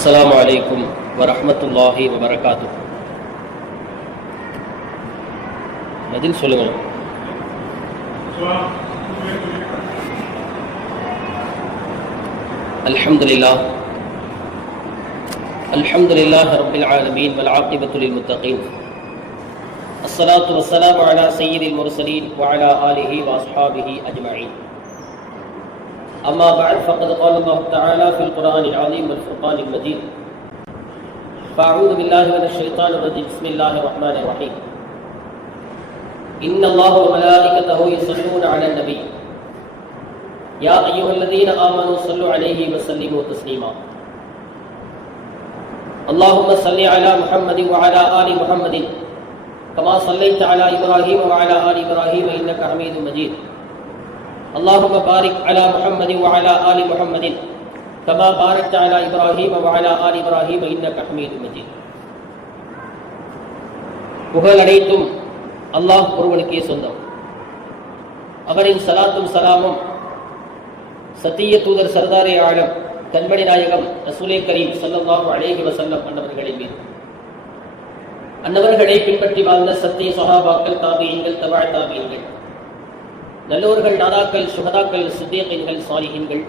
السلام عليكم ورحمة الله وبركاته. பதில் சொல்லுங்கள். الحمد لله رب العالمين والعاقبة للمتقين. الصلاة والسلام على سيد المرسلين وعلى آله وأصحابه أجمعين. أما بعد فقد قال الله تعالى في القرآن العظيم والفرقان المجيد: فأعوذ بالله من الشيطان الرجيم. بسم الله الرحمن الرحيم. إن الله وملائكته يصلون على النبي يا أيها الذين آمنوا صلوا عليه وسلموا تسليما. اللهم صل على محمد وعلى آل محمد كما صليت على إبراهيم وعلى آل إبراهيم إنك حميد مجيد. اللهم بارك على محمد وعلى آل محمد كما باركت على إبراهيم وعلى آل إبراهيم إنك حميد مجيد. புகழ் அனைத்தும் அல்லாஹ் ஒருவனுக்கே சொந்தம். அவரின் சலாத்தும் சலாமும் சத்திய தூதர் சர்தாரே ஆலம் கண்மணி நாயகம் ரசூலே கரீம் ஸல்லல்லாஹு அலைஹி வஸல்லம் அன்னவர்களின் மீது, அன்னவர்களை பின்பற்றி வாழ்ந்த சத்திய சஹாபாக்கள், தாபிஈன்கள், தபா தாபிஈன்கள், நல்லோர்கள், நாதாக்கள், சுஹதாக்கள், சித்தீகீன்கள், சாலிஹீன்கள்,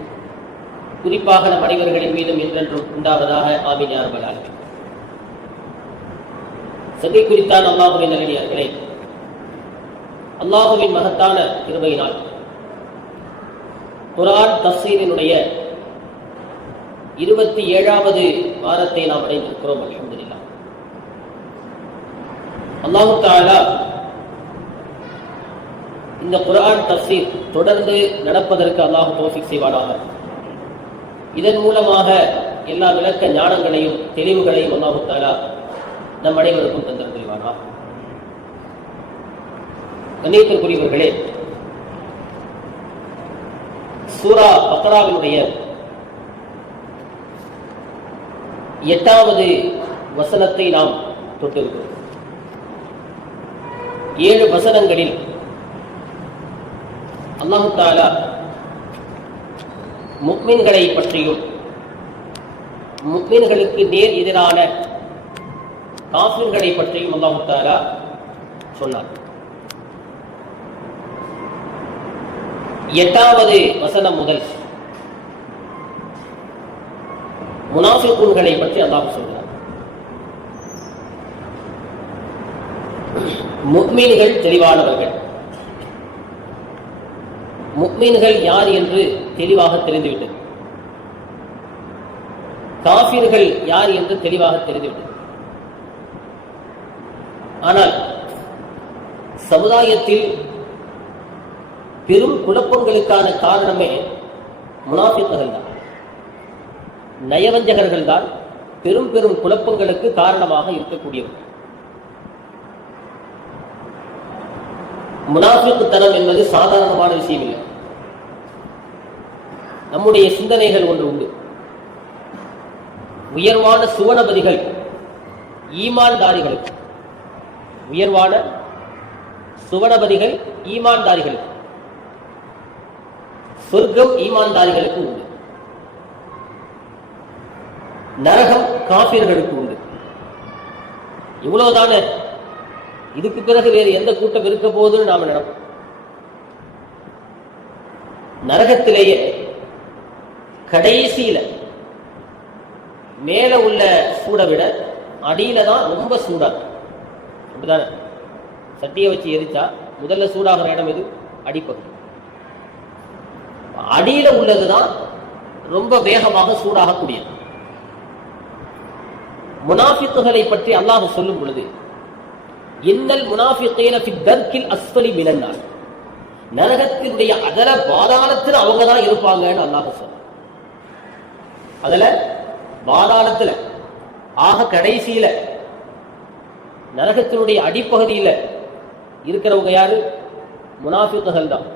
குறிப்பாக நம் அனைவர்களின் மீதும் என்றென்றும் உண்டாவதாக. ஆமீன் யா ரப்பல் ஆலமீன். சகை குறித்தான் அல்லாஹுவின் நல்லடியார்களே, அல்லாஹுவின் மகத்தான கிருபையினால் குர்ஆன் தஃசீரினுடைய 27வது வாரத்தை நாம் அடைந்திருக்கிறோம். அல்ஹம்துலில்லாஹ். அல்லாஹ் தஆலா இந்த குர்ஆன் தஃசீர் தொடர்ந்து நடப்பதற்கு அல்லாஹ் தௌஃபீக் செய்வானாக. இதன் மூலமாக எல்லா விளக்க ஞானங்களையும் தெளிவுகளையும் அல்லாஹ் தஆலா நம் அனைவருக்கும் தந்தருள்வானாக. கண்ணியத்திற்குரியவர்களே, சூரா பக்ராவினுடைய 8வது வசனத்தை நாம் தொட்டிருக்கிறோம். 7 வசனங்களில் அல்லாஹ் தஆலா முஃமின்களை பற்றியும் முஃமின்களுக்கு நேர் எதிரான காஃபிர்களை பற்றியும் அல்லாஹ் தஆலா சொன்னார். 8வது வசனம் முதல் முனாஃபிகூன்களை பற்றி அல்லாஹ் சொல்கிறார். முஃமின்கள் தெளிவானவர்கள். முஃமின்கள் யார் என்று தெளிவாக தெரிந்துவிட்டது. காஃபிர்கள் யார் என்று தெளிவாக தெரிந்துவிட்டது. ஆனால் சமுதாயத்தில் பெரும் குழப்பங்களுக்கான காரணமே முனாஃபிக்குகள் தான், நயவஞ்சகர்கள் தான் பெரும் பெரும் குழப்பங்களுக்கு காரணமாக இருக்கக்கூடியவர்கள். முனாஃபிக்குத்தனம் என்பது சாதாரணமான விஷயம் இல்லை. நம்முடைய சிந்தனைகள் ஒன்று உண்டு. உயர்வான சுவனபதிகள் ஈமான்தாரிகளுக்கு, உயர்வான சுவனபதிகள் ஈமான்தாரிகளுக்கு, சொர்க்கம் ஈமான்தாரிகளுக்கு உண்டு, நரகம் காஃபிர்களுக்கு உண்டு. இவ்வளவுதானே, இதுக்கு பிறகு வேறு எந்த கூட்டம் இருக்க போதுன்னு நாம நினைப்போம். நரகத்திலேயே கடைசியில மேல உள்ள சூட விட அடியில தான் ரொம்ப சூடா. அப்படிதானே? சட்டியை வச்சு எரிச்சா முதல்ல சூடாகிற இடம் எது? அடிப்பகுதி. அடியில உள்ளதுதான் ரொம்ப வேகமாக சூடாகக்கூடியது. முனாஃபிக்குகளை பற்றி அல்லாஹ் சொல்லும் பொழுது, இன்னல் முனாஃபிகீன ஃபி தர்கில் அஸ்ஃபலி மினன் நார், நரகத்தினுடைய அதல பாதாளத்தில் அவங்க தான் இருப்பாங்கன்னு அல்லாஹ் சொல்றான். அதுல பாதாளத்துல ஆக கடைசியில நரகத்தினுடைய அடிப்பகுதியில இருக்கிறவங்க யாரு? முனாஃபிக்குகள் தான்.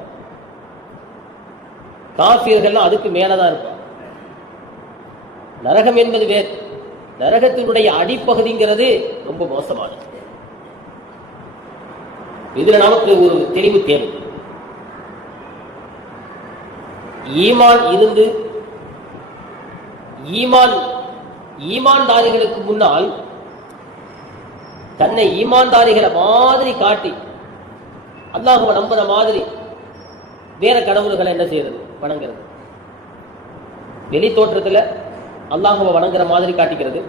காஃபிர்கள் அதுக்கு மேலதான் இருப்பாங்க. நரகம் என்பது வேறு, நரகத்தினுடைய அடிப்பகுதிங்கிறது ரொம்ப மோசமானது. இதுல நமக்கு ஒரு தெளிவு தேவை. ஈமான் இருந்து ஈமான் ஈமான்தாரிகளுக்கு முன்னால் தன்னை ஈமான்தாரிகளை மாதிரி காட்டி அல்லாஹுவை நம்புற மாதிரி வேற கடவுள்களை என்ன செய்யறது? வணங்குறது. வெளி தோற்றத்துல அல்லாஹுவை வணங்குற மாதிரி காட்டிக்கிறது.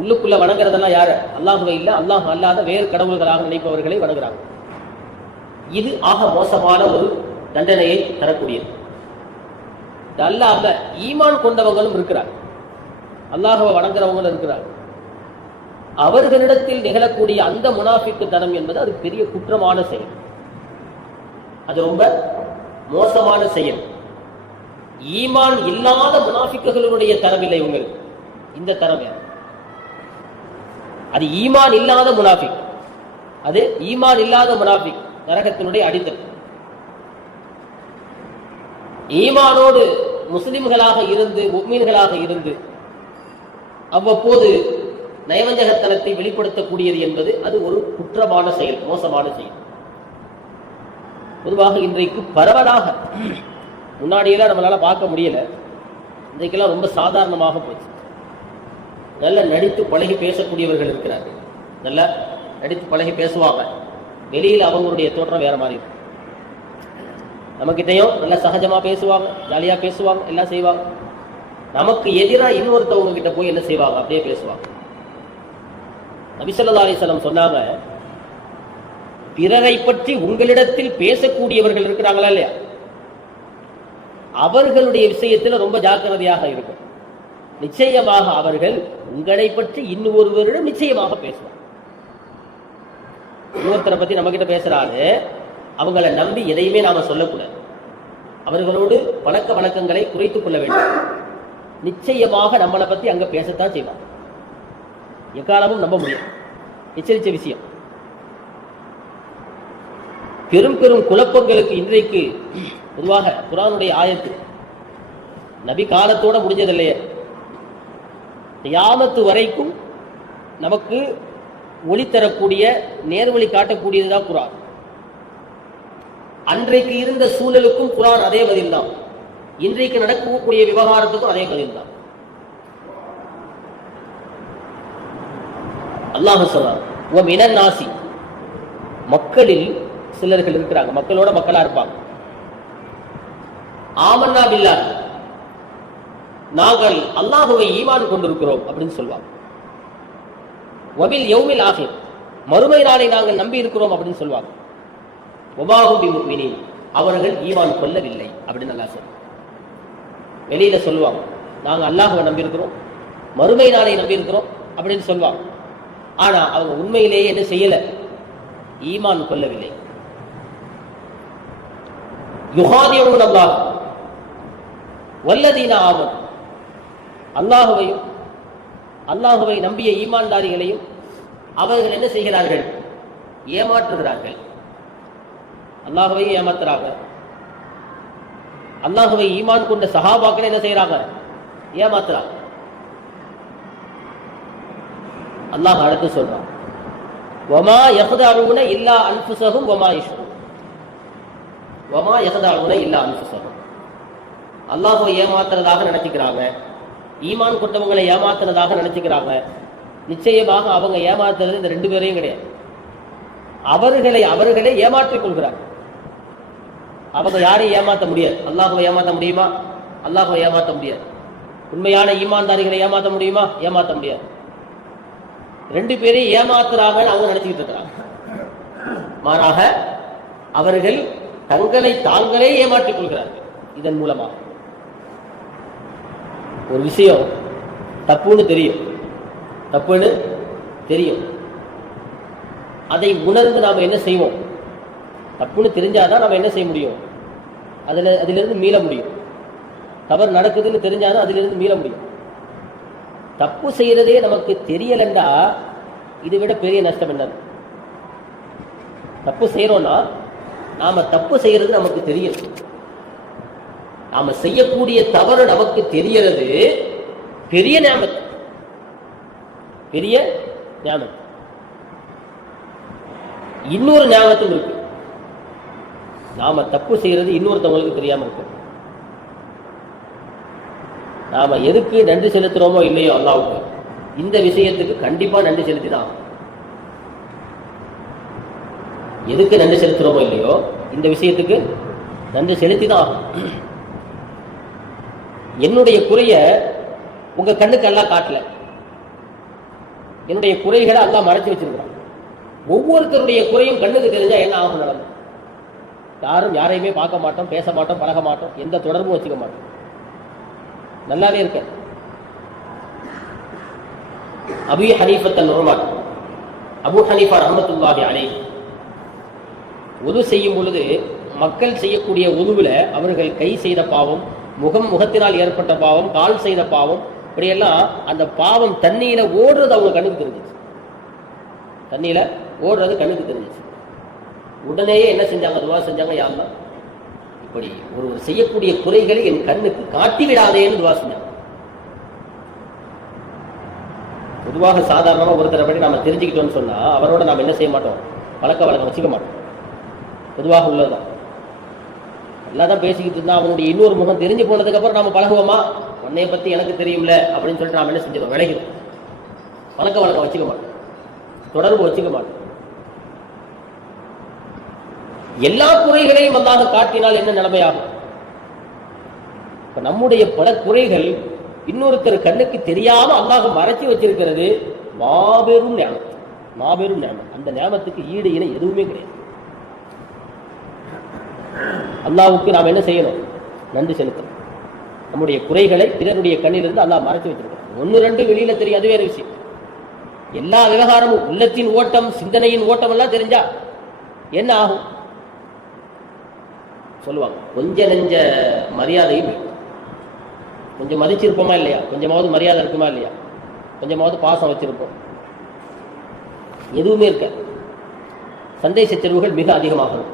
உள்ளுக்குள்ள வணங்குறதெல்லாம் யாரு? அல்லாஹுவை இல்லை, அல்லாஹ் அல்லாத வேறு கடவுள்களாக நினைப்பவர்களை வணங்குறாங்க. இது ஆக மோசமான ஒரு தண்டனையை தரக்கூடியது. அல்லாஹ்ல ஈமான் கொண்டவங்களும் இருக்கிறார், அல்லாஹுவை வணங்குறவங்களும் இருக்கிறார். அவர்களிடத்தில் நிகழக்கூடிய அந்த முனாஃபிக்கு தனம் என்பது அது பெரிய குற்றமான செயல். அது ரொம்ப மோசமான செயல். ஈமான் இல்லாத முனாஃபிக்குகளுடைய தரம் இல்லை உங்களுக்கு. இந்த தரம் வேறு. அது ஈமான் இல்லாத முனாஃபிக். அது ஈமான் இல்லாத முனாஃபிக் நரகத்தினுடைய அடித்தல். ஈமானோடு முஸ்லிம்களாக இருந்து முஃமின்களாக இருந்து அவ்வப்போது நயவஞ்சகத்தனத்தை வெளிப்படுத்தக்கூடியது என்பது அது ஒரு குற்றமான செயல், மோசமான செயல். பொதுவாக இன்றைக்கு பரவலாக, முன்னாடியெல்லாம் நம்மளால பார்க்க முடியல, இன்றைக்கெல்லாம் ரொம்ப சாதாரணமாக போச்சு. நல்ல நடித்து பழகி பேசக்கூடியவர்கள் இருக்கிறார்கள். நல்லா நடித்து பழகி பேசுவாங்க. வெளியில் அவங்களுடைய தோற்றம் வேற மாதிரி இருக்கும். நம்மகிட்டையும் நல்லா சகஜமா பேசுவாங்க, ஜாலியா பேசுவாங்க, எல்லாம் செய்வாங்க. நமக்கு எதிராக இன்னொருத்தவங்க கிட்ட போய் என்ன செய்வாங்க? அப்படியே பேசுவாங்க. நபி ஸல்லல்லாஹு அலைஹி வஸல்லம் சொன்னாங்க, பிறரை பற்றி உங்களிடத்தில் பேசக்கூடியவர்கள் இருக்கிறாங்களா இல்லையா, அவர்களுடைய விஷயத்தில் ரொம்ப ஜாக்கிரதையாக இருக்கும். நிச்சயமாக அவர்கள் உங்களை பற்றி இன்னொருவரிடம் நிச்சயமாக பேசுவாங்க. இன்னொருத்தரை பத்தி நம்ம கிட்ட பேசுறாரு, அவங்களை நம்பி எதையுமே நாம சொல்லக்கூடாது. அவர்களோடு பழக்க வழக்கங்களை குறைத்துக் கொள்ள வேண்டும். நிச்சயமாக நம்மளை பத்தி அங்க பேசத்தான் செய்வாங்க. எக்காலமும் நம்ப முடியும். எச்சரித்த விஷயம். பெரும் பெரும் குழப்பங்களுக்கு இன்றைக்கு பொதுவாக குர்ஆனுடைய ஆயத்து நபி காலத்தோட முடிஞ்சதில்லையே, கியாமத்து வரைக்கும் நமக்கு ஒளி தரக்கூடிய நேர்வழி காட்டக்கூடியதுதான் குர்ஆன். அன்றைக்கு இருந்த சூழலுக்கும் குர்ஆன் அதே பதில் தான். இன்றைக்கு நடக்கக்கூடிய விவகாரத்துக்கும் அதே பதில் தான். அல்லாஹ் சொல்றான், "வ மினன் நாசி", மக்களில் சிலர்கள் இருக்கிறாங்க, மக்களோட மக்களா இருப்பாங்க. ஆமன்னா பில்லாஹ், நாங்கள் அல்லாஹுவை ஈமான் கொண்டிருக்கிறோம் அப்படின்னு சொல்லுவாங்க. வபில் யௌமில் ஆகிர், மறுமை நாளை நாங்கள் நம்பி இருக்கிறோம் அப்படின்னு சொல்லுவாங்க. வமாஹு பிமுஃமினீன், அவர்கள் ஈமான் கொள்ளவில்லை அப்படின்னு அல்லாஹ் சொல்றான். வெளியில சொல்லுவாங்க, நாங்க அல்லாஹுவை நம்பி இருக்கிறோம், மறுமை நாளை நம்பி இருக்கிறோம் அப்படின்னு சொல்லுவாங்க. ஆனா அவங்க உண்மையிலேயே என்ன செய்யல? ஈமான் கொள்ளவில்லை. யுஹாதியூன அல்லாஹ் வல்லதீன ஆமனு, அல்லாஹுவையும் அல்லாஹுவை நம்பிய ஈமான்தாரிகளையும் அவர்கள் என்ன செய்கிறார்கள்? ஏமாற்றுகிறார்கள். அல்லாஹுவை ஏமாத்துறாங்க. அல்லாஹுவை ஈமான் கொண்ட சஹாபாக்களை என்ன செய்யறாங்க? ஏமாத்துறாங்க. அல்லாஹ் அடுத்து சொல்றான், வமா யஹ்தஊன இல்லா அன்ஃபுஸஹும் வமா யஷ்உரூன், வமா யஹ்தஊன இல்லா அன்ஃபுஸஹும். அல்லாஹ்வை ஏமாத்துறதாக நினைச்சுக்கிறாங்க, ஈமான் கொண்டவங்களை ஏமாத்துறதாக நினைச்சுக்கிறாங்க. நிச்சயமாக அவங்க ஏமாத்துறது இந்த ரெண்டு பேரையும் கிடையாது, அவர்களே ஏமாற்றிக் கொள்கிறார்கள். அவங்க யாரையும் ஏமாற்ற முடியாது. அல்லாஹ்வை ஏமாற்ற முடியுமா? அல்லாஹ்வை ஏமாற்ற முடியாது. உண்மையான ஈமான்தாரிகளை ஏமாற்ற முடியுமா? ஏமாற்ற முடியாது. ரெண்டு பேரையும் ஏமாத்துறாங்கன்னு அவங்க நினைச்சுக்கிட்டு இருக்கிறாங்க. மாறாக அவர்கள் தங்களை தாங்களே ஏமாற்றிக் கொள்கிறார்கள். இதன் மூலமாக ஒரு விஷயம் தப்புன்னு தெரியும், அதை உணர்ந்து நாம் என்ன செய்வோம்? தப்புன்னு தெரிஞ்சாதான் நம்ம என்ன செய்ய முடியும்? அதிலிருந்து மீள முடியும். தவறு நடக்குதுன்னு தெரிஞ்சாதான் அதிலிருந்து மீள முடியும். தப்பு செய்யறதே நமக்கு தெரியலண்டா இதை விட பெரிய நஷ்டம் என்ன? தப்பு செய்யறோம்னா நாம தப்பு செய்யறது நமக்கு தெரியும், நாம செய்யக்கூடிய தவறு நமக்கு தெரியறது பெரிய ஞாபகம், பெரிய ஞாபகம். இன்னொரு ஞாபகத்தும் இருக்கு, நாம தப்பு செய்யறது இன்னொருத்தவங்களுக்கு தெரியாம இருக்கு. நாம எதுக்கு நன்றி செலுத்துறோமோ இல்லையோ அல்லாஹ்வுக்கு, இந்த விஷயத்துக்கு கண்டிப்பா நன்றி செலுத்திதான். எதுக்கு நன்றி செலுத்துறோமோ இல்லையோ இந்த விஷயத்துக்கு நன்றி செலுத்திதான். என்னுடைய குறைய உங்க கண்ணுக்கு எல்லாம் காட்டல, என்னுடைய குறைகளை எல்லாம் மறைச்சு வச்சிருக்கிறான். ஒவ்வொருத்தருடைய குறையும் கண்ணுக்கு தெரிஞ்சா என்ன ஆகும் நடக்கும்? யாரும் யாரையுமே பார்க்க மாட்டோம், பேச மாட்டோம், பழக மாட்டோம், எந்த தொடர்பும் வச்சுக்க மாட்டோம். நல்லாவே இருக்க. அபூ ஹனீஃபத் அன்-நுஅ்மான், அபூ ஹனீஃபா ரஹ்மத்துல்லாஹி அலைஹி உது செய்யும் பொழுது மக்கள் செய்யக்கூடிய உதுவுல அவர்கள் கை செய்த பாவம், முகத்தினால் ஏற்பட்ட பாவம், கால் செய்த பாவம், இப்படியெல்லாம் அந்த பாவம் தண்ணியில ஓடுறது அவங்க கண்ணுக்கு தெரிஞ்சிச்சு. தண்ணியில ஓடுறது கண்ணுக்கு தெரிஞ்சிச்சு. உடனேயே என்ன செஞ்சாங்க? துவா செஞ்சாங்க, யா அல்லாஹ் இப்படி ஒரு செய்யக்கூடிய குறைகளை என் கண்ணுக்கு காட்டி விடாதேன்னு துவா செஞ்சாங்க. பொதுவாக சாதாரணமாக ஒருத்தரை பற்றி நாம தெரிஞ்சுக்கிட்டோம்னு சொன்னா அவரோட நாம் என்ன செய்ய மாட்டோம்? பழக்க வழக்கம் வச்சுக்க மாட்டோம். பொதுவாக உள்ளதுதான். எல்லாதான் பேசிக்கிட்டு இருந்தா அவனுடைய இன்னொரு முகம் தெரிஞ்சு போனதுக்கு அப்புறம் நாம பழகுவோமா? உன்னைய பத்தி எனக்கு தெரியும்ல அப்படின்னு சொல்லிட்டு நாம என்ன செஞ்சிடும்? விலகிடும். பழக்க வழக்கம் வச்சுக்க மாட்டோம், தொடர்பு வச்சுக்க மாட்டோம். எல்லா குறைகளையும் அல்லாஹ் காட்டினால் என்ன நிலைமையாகும்? இப்ப நம்முடைய பல குறைகள் இன்னொருத்தர் கண்ணுக்கு தெரியாம அல்லாஹ் மறைச்சு வச்சிருக்கிறது மாபெரும் நியாமத், மாபெரும் நியாமத். அந்த நியாமத்துக்கு ஈடு இணை எதுவுமே கிடையாது. அல்லாஹ்வுக்கு நாம் என்ன செய்யணும்? நன்றி செலுத்தணும். நம்முடைய குறைகளை பிறருடைய கண்ணிலிருந்து அல்லாஹ் மறைச்சு வச்சிருக்கிறோம். 1-2 வெளியில தெரியும், அது வேற விஷயம். எல்லா விவகாரமும், உள்ளத்தின் ஓட்டம், சிந்தனையின் ஓட்டம் எல்லாம் தெரிஞ்சா என்ன ஆகும் சொல்லுவாங்க? கொஞ்ச நெஞ்ச மரியாதையும், கொஞ்சம் மதிச்சிருப்போமா இல்லையா? கொஞ்சமாவது மரியாதை இருக்குமா இல்லையா? கொஞ்சமாவது பாசம் வச்சிருப்போம்? எதுவுமே இருக்க. சண்டை சச்சரவுகள் மிக அதிகமாகும்.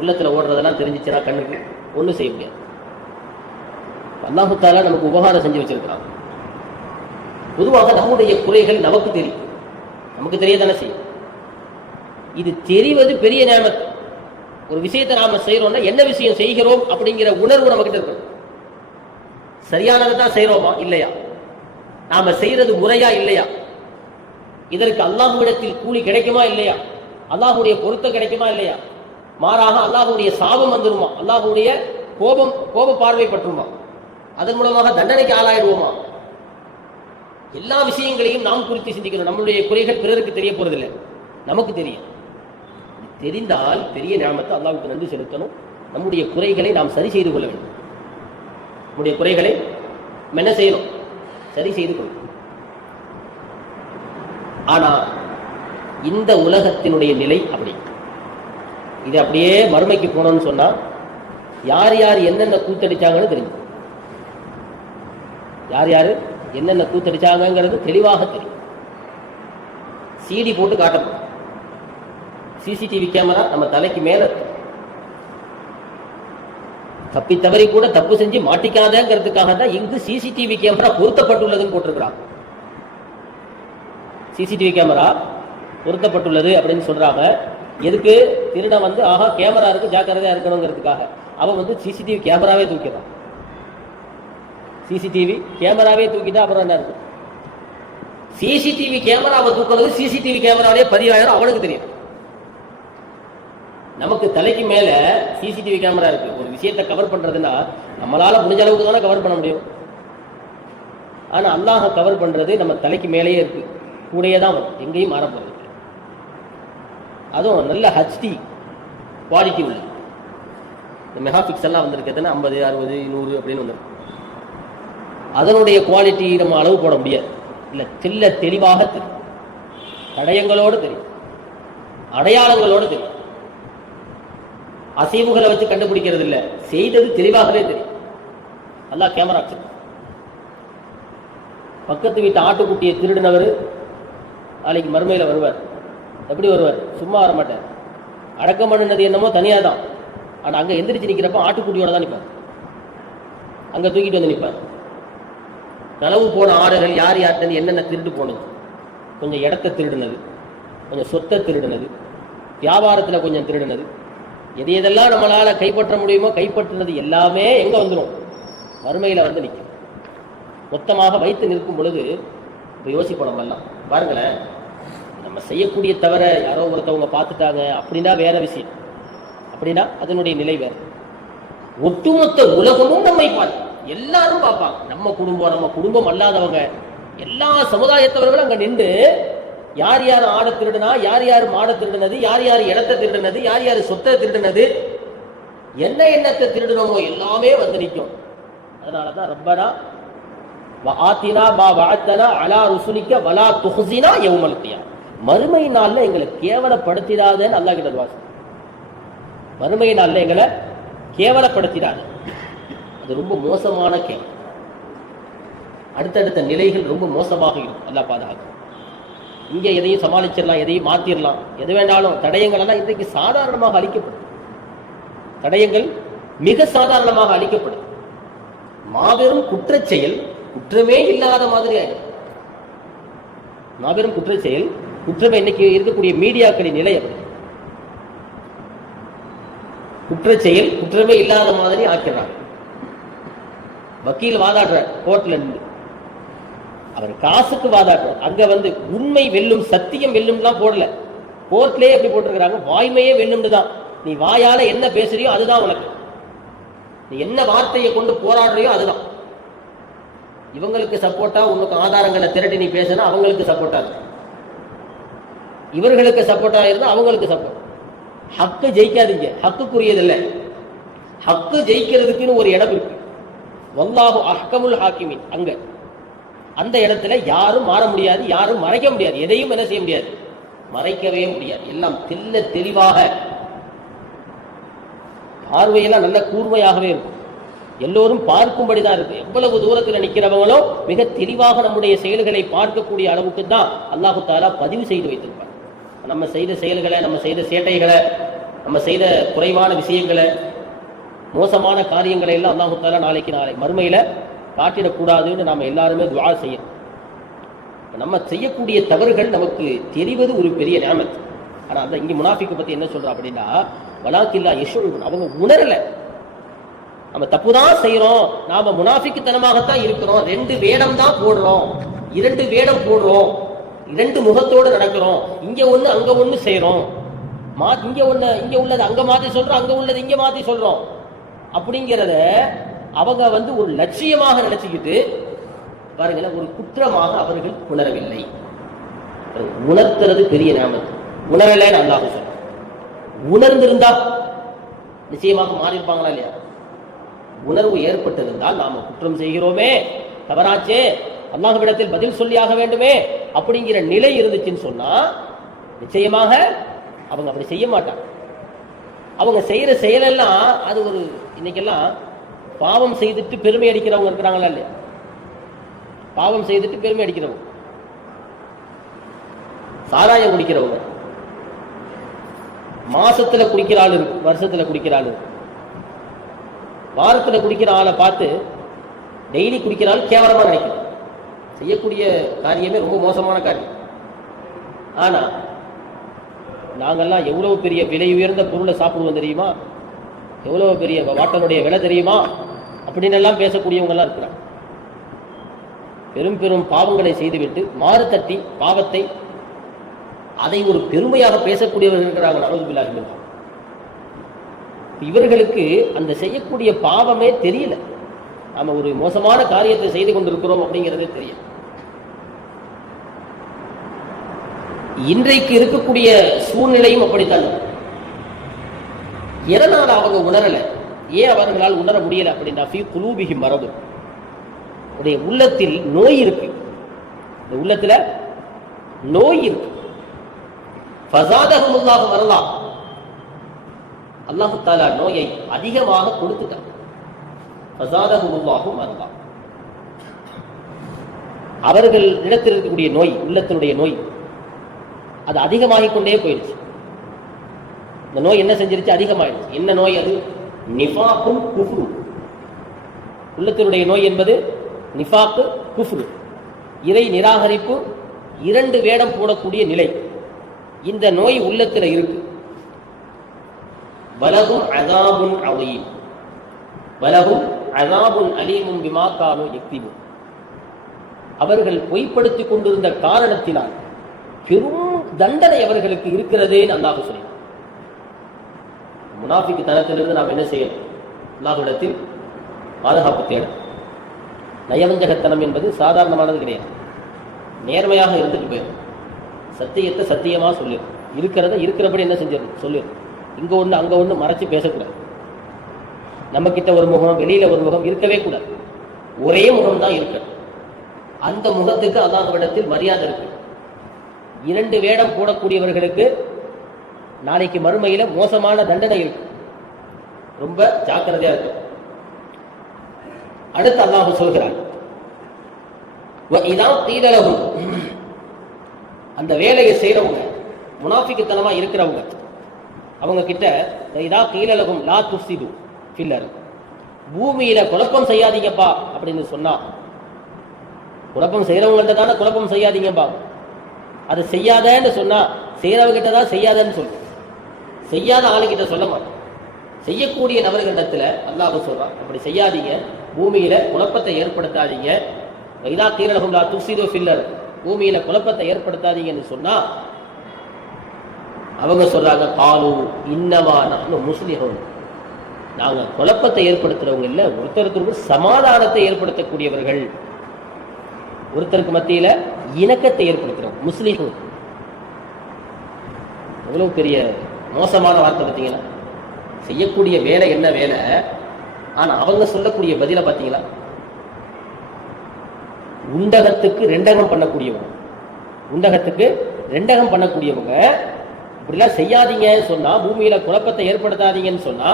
உள்ளத்துல ஓடுறதெல்லாம் தெரிஞ்சிச்சுன்னா கண்ணுக்கு ஒன்றும் செய்ய முடியாது. அல்லாஹ் தஆலா நமக்கு உபகாரம் செஞ்சு வச்சிருக்கிறான். பொதுவாக நம்முடைய குறைகள் நமக்கு தெரியும், நமக்கு தெரியதானே செய்யும். இது தெரிவது பெரிய நியமத். ஒரு விஷயத்தை நாம செய்யறோம்னா என்ன விஷயம் செய்கிறோம் அப்படிங்கிற உணர்வு நமக்கிட்ட இருக்கணும். சரியானதை தான் செய்யறோமா இல்லையா? நாம செய்யறது முறையா இல்லையா? இதற்கு அல்லாஹ்விடத்தில் கூலி கிடைக்குமா இல்லையா? அல்லாஹ்வுடைய பொருத்தம் கிடைக்குமா இல்லையா? மாறாக அல்லாஹ்வுடைய சாபம் வந்துருமா? அல்லாஹ்வுடைய கோப பார்வை பற்றுமா? அதன் மூலமாக தண்டனைக்கு ஆளாயிடுவோமா? எல்லா விஷயங்களையும் நாம் குறித்து சிந்திக்கணும். நம்மளுடைய குறைகள் பிறருக்கு தெரிய போறதில்லை, நமக்கு தெரியும். தெரிந்தால் பெரிய நியாமத்தை அல்லாஹ்வுக்கு நன்றி செலுத்தணும். நம்முடைய குறைகளை நாம் சரி செய்து கொள்ள வேண்டும். நம்முடைய குறைகளை என்ன செய்யணும்? சரி செய்து கொள்ளும். ஆனா இந்த உலகத்தினுடைய நிலை அப்படி. இது அப்படியே மறுமைக்கு போனோம்னு சொன்னா யார் யார் என்னென்ன கூத்தடிச்சாங்கன்னு தெரியும். யார் யாரு என்னென்ன கூத்தடிச்சாங்கிறது தெளிவாக தெரியும். சிடி போட்டு காட்டணும். சிசிடிவி கேமரா நம்ம தலைக்கு மேல தப்பி தவறி கூட தப்பு செஞ்சு மாட்டிக்காதங்கிறதுக்காக தான் இங்கு சிசிடிவி கேமரா பொருத்தப்பட்டுள்ளதுன்னு போட்டிருக்கிறாங்க. சிசிடிவி கேமரா பொருத்தப்பட்டுள்ளது அப்படின்னு சொல்றாங்க. எதுக்கு? திருடன் வந்து ஆஹா கேமரா இருக்கு ஜாக்கிரதையா இருக்கணுங்கிறதுக்காக அவன் வந்து சிசிடிவி கேமராவே தூக்கிறான். சிசிடிவி கேமராவே தூக்கிட்டா அப்புறம் என்ன இருக்கும்? சிசிடிவி கேமராவை தூக்கிறது சிசிடிவி கேமராவே பதிவாயிரம் அவனுக்கு தெரியும். நமக்கு தலைக்கு மேல சிசிடிவி கேமரா இருக்கு. ஒரு விஷயத்தை கவர் பண்றதுன்னா நம்மளால முடிஞ்ச அளவுக்கு தானே கவர் பண்ண முடியும். ஆனா அல்லாஹ் கவர் பண்றது நம்ம தலைக்கு மேலேயே இருக்கு, கூடயே தான் வரும், எங்கேயும் மாற போகுது. அதுவும் நல்ல ஹெச்டி குவாலிட்டி உள்ள இந்த மெகாபிக்ஸ் எல்லாம் வந்திருக்கிறதுனா 50, 60, 100 அப்படின்னு வந்துருக்கு. அதனுடைய குவாலிட்டி நம்ம அளவு போட முடியாது. இல்லை, தெளிவாக தெரியும், தடயங்களோடு தெரியும், அடையாளங்களோடு தெரியும். அசைவுகளை வச்சு கண்டுபிடிக்கிறது இல்லை, செய்தது தெளிவாகவே தெரியும். அல்லாஹ் கேமரா வச்சிருக்க. பக்கத்து வீட்டு ஆட்டுக்குட்டியை திருடினவர் நாளைக்கு மறுமையில் வருவார். எப்படி வருவார்? சும்மா வர மாட்டார். அடக்கம் பண்ணினது என்னமோ தனியாக தான். ஆனால் அங்கே எந்திரிச்சு நிற்கிறப்ப ஆட்டுக்குட்டியோட தான் நிற்பார். அங்கே தூக்கிட்டு வந்து நிற்பார். களவு போன ஆடுகள் யார் யார்கிட்ட என்னென்ன திருட்டு போனது, கொஞ்சம் இடத்த திருடினது, கொஞ்சம் சொத்தை திருடினது, வியாபாரத்தில் கொஞ்சம் திருடினது, எதெல்லாம் நம்மளால கைப்பற்ற முடியுமோ கைப்பற்றினது எல்லாமே எங்க வந்துடும்? மறுமையில வந்து நிற்கும். மொத்தமாக வைத்து நிற்கும் பொழுது இப்போ யோசிப்போம் நம்ம எல்லாம். பாருங்களேன், நம்ம செய்யக்கூடிய தவிர யாரோ ஒருத்தவங்க பார்த்துட்டாங்க அப்படின்னா வேற விஷயம், அப்படின்னா அதனுடைய நிலை வேறு. ஒட்டுமொத்த உலகமும் நம்மை பார்த்து எல்லாரும் பார்ப்பாங்க. நம்ம குடும்பம் அல்லாதவங்க எல்லா சமுதாயத்தவர்களும் அங்க நின்று யார் யார் ஆட திருடுனா, யார் யார் மாட திருடுனது, யார் யார் இடத்தை திருடுனது, யார் யார் சொத்தை திருடுனது, என்ன எண்ணத்தை திருடணுமோ எல்லாமே வந்து நிற்கும். அதனாலதான் ரப்பனா ஆத்தினா மா வஅத்தனா அலா ருசுலிக்க வலா துஹ்ஸினா யௌமல் கியாமah, மறுமை நாள்ல எங்களை கேவலப்படுத்திடாதேன்னு அல்லாஹ் கிட்ட துஆ செய்யுங்க. மறுமை நாள்ல எங்களை கேவலப்படுத்திடாத. அது ரொம்ப மோசமான கேள்வி. அடுத்தடுத்த நிலைகள் ரொம்ப மோசமாக இருக்கும். அல்லாஹ் பாதுகாக்கும். இங்க எதையும் சமாளிச்சிடலாம், எதையும் மாத்திரலாம், எது வேண்டாலும் தடயங்கள் எல்லாம் இன்றைக்கு சாதாரணமாக அளிக்கப்படும். தடயங்கள் மிக சாதாரணமாக அளிக்கப்படும். மாபெரும் குற்றச் செயல் குற்றமே இல்லாத மாதிரி ஆயிடும். மாபெரும் குற்றச் செயல் குற்றமே இன்னைக்கு இருக்கக்கூடிய மீடியாக்களின் நிலை அப்படி. குற்றச் செயல் குற்றமே இல்லாத மாதிரி ஆக்கிறாங்க. வக்கீல் வாதாடுறார் கோர்ட்ல இருந்து, அவர் காசுக்கு வாதாடுறார். அங்க வந்து உண்மை வெல்லும் சத்தியம் வெல்லும்லாம் போடல, கோர்ட்லயே எப்படி போட்டிருக்கிறாங்க, வாய்மையே வெல்லும்னு தான். நீ வாயால என்ன பேசுறியோ அதுதான் உனக்கு, நீ என்ன வார்த்தையை கொண்டு போராடுறியோ அதுதான். இவங்களுக்கு சப்போர்ட்டா உனக்கு ஆதாரங்களை திரட்டி நீ பேசினா அவங்களுக்கு சப்போர்ட்டா இருக்கு, இவர்களுக்கு சப்போர்ட்டா இருந்தா அவங்களுக்கு சப்போர்ட். ஹக்கு ஜெயிக்காதீங்க, ஹக்குக்குரியதில்லை. ஹக்கு ஜெயிக்கிறதுக்குன்னு ஒரு இடம் இருக்கு. வல்லாஹு அஹ்கமுல் ஹாக்கிமீன். அங்க அந்த இடத்துல யாரும் மாற முடியாது, யாரும் மறைக்க முடியாது, எதையும் என்ன செய்ய முடியாது, மறைக்கவே முடியாது. எல்லாம் தெல்ல தெளிவாக, பார்வையெல்லாம் நல்ல கூர்மையாகவே இருக்கும். எல்லோரும் பார்க்கும்படிதான் இருக்கு. எவ்வளவு தூரத்தில் நிற்கிறவங்களும் மிக தெளிவாக நம்முடைய செயல்களை பார்க்கக்கூடிய அளவுக்கு தான் அல்லாஹு தாலா பதிவு செய்து வைத்திருப்பார். நம்ம செய்த செயல்களை, நம்ம செய்த சேட்டைகளை, நம்ம செய்த குறைவான விஷயங்களை, மோசமான காரியங்களை எல்லாம் அல்லாஹு தாலா நாளைக்கு மறுமையில காட்டிடக்கூடாதுன்னு நாம எல்லாருமே துஆ செய்யணும். நம்ம செய்யக்கூடிய தவறுகள் நமக்கு தெரிவது ஒரு பெரிய நியாமத். ஆனா அந்த இங்க முனாஃபிக்கை பத்தி என்ன சொல்றோம் அப்படின்னா, வலாக்கில்லா யஷ்உரூன், அவங்க உணரல நம்ம தப்புதான் செய்யறோம், நாம முனாஃபிக்குத்தனமாகத்தான் இருக்கிறோம், ரெண்டு வேடம் தான் போடுறோம், இரண்டு வேடம் போடுறோம், இரண்டு முகத்தோடு நடக்கிறோம், இங்க ஒண்ணு அங்க ஒண்ணு செய்யறோம், இங்க ஒண்ணு இங்க உள்ளது அங்க மாத்தி சொல்றோம், அங்க உள்ளது இங்க மாத்தி சொல்றோம் அப்படிங்கிறத அவங்க வந்து ஒரு லட்சியமாக நினைச்சுக்கிட்டு பாருங்களேன், ஒரு குற்றமாக அவர்கள் உணரவில்லை. உணர்த்துறது பெரிய நியாமத். உணரலைன்னு அல்லாஹ் சொல்ற. உணர்ந்திருந்தா நிச்சயமாக மாறி இருப்பாங்களா இல்லையா? உணர்வு ஏற்பட்டிருந்தால் நாம குற்றம் செய்கிறோமே, தவறாச்சே, அல்லாஹ்விடத்தில் பதில் சொல்லியாக வேண்டுமே அப்படிங்கிற நிலை இருந்துச்சுன்னு சொன்னா நிச்சயமாக அவங்க அப்படி செய்ய மாட்டாங்க. அவங்க செய்யற செயலெல்லாம் அது ஒரு, இன்னைக்கெல்லாம் பாவம் செய்துட்டு பெருமை அடிக்கிறவங்க இருக்கிறாங்களா இல்லையா? பாவம் செய்துட்டு பெருமை அடிக்கிறவங்க, சாராயம் குடிக்கிறவங்க, மாசத்துல குடிக்கிற ஆள் இருக்கு, வருஷத்துல குடிக்கிற ஆள் இருக்கு, வாரத்துல குடிக்கிற ஆளை பார்த்து டெய்லி குடிக்கிற ஆள் கேவலமா நினைக்கிறோம். செய்யக்கூடிய காரியமே ரொம்ப மோசமான காரியம். ஆனா நாங்கெல்லாம் எவ்வளவு பெரிய விலை உயர்ந்த பொருளை சாப்பிடுவோம் தெரியுமா, எவ்வளவு பெரிய வாட்டனுடைய விலை தெரியுமா அப்படின்னு எல்லாம் பேசக்கூடியவங்க எல்லாம் இருக்கிறாங்க. பெரும் பெரும் பாவங்களை செய்துவிட்டு மாறு தட்டி பாவத்தை அதை ஒரு பெருமையாக பேசக்கூடியவர்கள் இருக்கிறாங்க. நஅூதுபில்லாஹி. இவர்களுக்கு அந்த செய்யக்கூடிய பாவமே தெரியல, நாம ஒரு மோசமான காரியத்தை செய்து கொண்டிருக்கிறோம் அப்படிங்கிறதே தெரியும். இன்றைக்கு இருக்கக்கூடிய சூழ்நிலையும் அப்படித்தான். எதனால அவங்க உணரல, ஏன் அவர்களால் உணர முடியல அப்படின்னா, ஃபீ குலூபிஹிம் மரது, உடைய உள்ளத்தில் நோய் இருக்கு, இந்த உள்ளத்துல நோய் இருக்கு. ஃபஸாதஹுமுல்லாஹு மரலா, அல்லாஹ் தஆலா நோயை அதிகமாக கொடுத்துட்டார். ஃபஸாதஹுமுல்லாஹு மரலா, அவர்கள் இடத்தில் இருக்கக்கூடிய நோய், உள்ளத்தினுடைய நோய், அது அதிகமாகிக் கொண்டே போயிடுச்சு. இந்த நோய் என்ன செஞ்சிருச்சு, அதிகமாயிடுச்சு. என்ன நோய் அது? நிஃபாக்கும் குஃப்ரு. உள்ளத்தினுடைய நோய் என்பது நிஃபாக்கு குஃப்ரு, இறை நிராகரிப்பு, இரண்டு வேடம் போடக்கூடிய நிலை. இந்த நோய் உள்ளத்தில் இருக்கு. வலகும் அஸாபுன் அலீம், வலகும் அஸாபுன் அலீமும் பிமா கானூ யக்திபூன். அவர்கள் பொய்ப்படுத்திக் கொண்டிருந்த காரணத்தினால் பெரும் தண்டனை அவர்களுக்கு இருக்கிறதேன்னு அல்லாஹ் சொல்லினார். முனாஃபிக்கு தனத்திலிருந்து நாம் என்ன செய்யணும்? அல்லாஹ்விடத்தில் பாதுகாப்பு தேடும். நயவஞ்சகத்தனம் என்பது சாதாரணமானது கிடையாது. நேர்மையாக இருந்துட்டு போயிடும். சத்தியத்தை சத்தியமாக சொல்லிடும். இருக்கிறத இருக்கிறபடி என்ன செஞ்சிடும் சொல்லிடும். இங்கே ஒன்று அங்கே ஒன்று மறைச்சி பேசக்கூடாது. நம்ம கிட்ட ஒரு முகம், வெளியில ஒரு முகம் இருக்கவே கூடாது. ஒரே முகம் தான் இருக்கு. அந்த முகத்துக்கு அல்லாஹ்விடத்தில் மரியாதை இருக்கு. இரண்டு வேடம் போடக்கூடியவர்களுக்கு நாளைக்கு மறுமையில மோசமான தண்டனை இருக்கு. ரொம்ப ஜாக்கிரதையா இருக்கு. அடுத்து அல்லாஹ் சொல்கிறார், அந்த வேலையை செய்யறவங்க, முனாஃபிக்குத்தனமா இருக்கிறவங்க, அவங்க கிட்ட இதா கீழலகும் லா துஃப்ஸிது ஃபில் அர்த், பூமியில குழப்பம் செய்யாதீங்கப்பா அப்படின்னு சொன்னா, குழப்பம் செய்யறவங்கள்ட்ட தானே குழப்பம் செய்யாதீங்கப்பா, அதை செய்யாதன்னு சொன்னா செய்யறவங்க கிட்ட தான் செய்யாதன்னு சொல்லு. செய்யாத ஆளுகிட்ட சொல்ல மாட்டோம். செய்யக்கூடிய நபர்களிடத்துல அல்லாஹ் சொல்றான், அப்படி செய்யாதீங்க, பூமியில குழப்பத்தை ஏற்படுத்தாதீங்க. இதா கீழலகும் லா துஃப்ஸிது ஃபில் அர்த், பூமியில குழப்பத்தை ஏற்படுத்தாதீங்கன்னு சொன்னா அவங்க சொல்றாங்க, காலு இன்னமா நஹ்னு முஸ்லிஹூன், நாங்க குழப்பத்தை ஏற்படுத்துறவங்க இல்ல, ஒருத்தருக்கு சமாதானத்தை ஏற்படுத்தக்கூடியவர்கள், ஒருத்தருக்கு மத்தியில இணக்கத்தை ஏற்படுத்துறோம். முஸ்லிஹூன் எவ்வளவு பெரிய மோசமான வார்த்தை பார்த்தீங்களா? செய்யக்கூடிய வேலை என்ன வேலை, ஆனா அவங்க சொல்லக்கூடிய பதில பார்த்தீங்களா? உண்டகத்துக்கு ரெண்டகம் பண்ணக்கூடியவங்க, உண்டகத்துக்கு ரெண்டகம் பண்ணக்கூடியவங்க இப்படிலாம் செய்யாதீங்கன்னு சொன்னா, பூமியில குழப்பத்தை ஏற்படுத்தாதீங்கன்னு சொன்னா,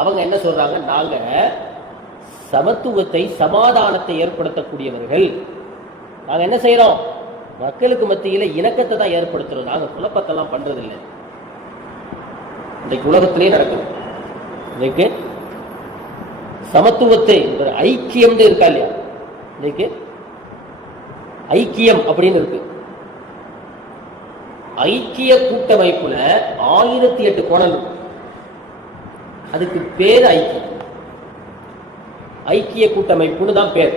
அவங்க என்ன சொல்றாங்க, நாங்க சமத்துவத்தை சமாதானத்தை ஏற்படுத்தக்கூடியவர்கள், நாங்க என்ன செய்யறோம், மக்களுக்கு மத்தியில இணக்கத்தை தான் ஏற்படுத்துறோம், நாங்க குழப்பத்தெல்லாம் பண்றதில்லை. இன்றைக்கு உலகத்திலே நடக்குது. இன்னைக்கு சமத்துவத்தை ஐக்கியம் இருக்கா இல்லையா? இன்னைக்கு ஐக்கியம் அப்படின்னு இருக்கு. ஐக்கிய கூட்டமைப்புல 1008 கோணல் இருக்கு. அதுக்கு பேர் ஐக்கியம். ஐக்கிய கூட்டமைப்புன்னு தான் பேர்.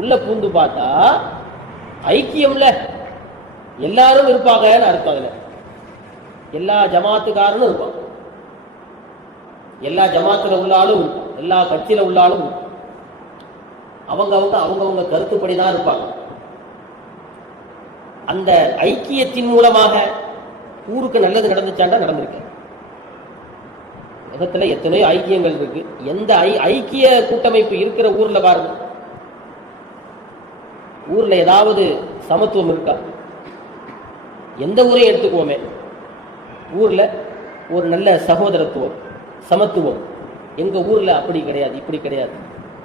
உள்ள பூந்து பார்த்தா ஐக்கியம்ல எல்லாரும் இருப்பாங்கன்னு அர்த்தம். அதுல எல்லா ஜமாத்துக்காரனும் இருப்பான், எல்லா ஜமாத்துல உள்ளாலும் இருக்கும், எல்லா கட்சியில உள்ளாலும் இருக்கும். அவங்கவுங்க கருத்துப்படிதான் இருப்பாங்க. அந்த ஐக்கியத்தின் மூலமாக ஊருக்கு நல்லது நடந்துச்சாண்டா நடந்திருக்கு. உலகத்துல எத்தனையோ ஐக்கியங்கள் இருக்கு. எந்த ஐக்கிய கூட்டமைப்பு இருக்கிற ஊர்ல பாருங்க, ஊர்ல ஏதாவது சமத்துவம் இருக்கா? எந்த ஊரையும் எடுத்துக்குவோமே, ஊர்ல ஒரு நல்ல சகோதரத்துவம், சமத்துவம் எங்க ஊர்ல அப்படி கிடையாது, இப்படி கிடையாது.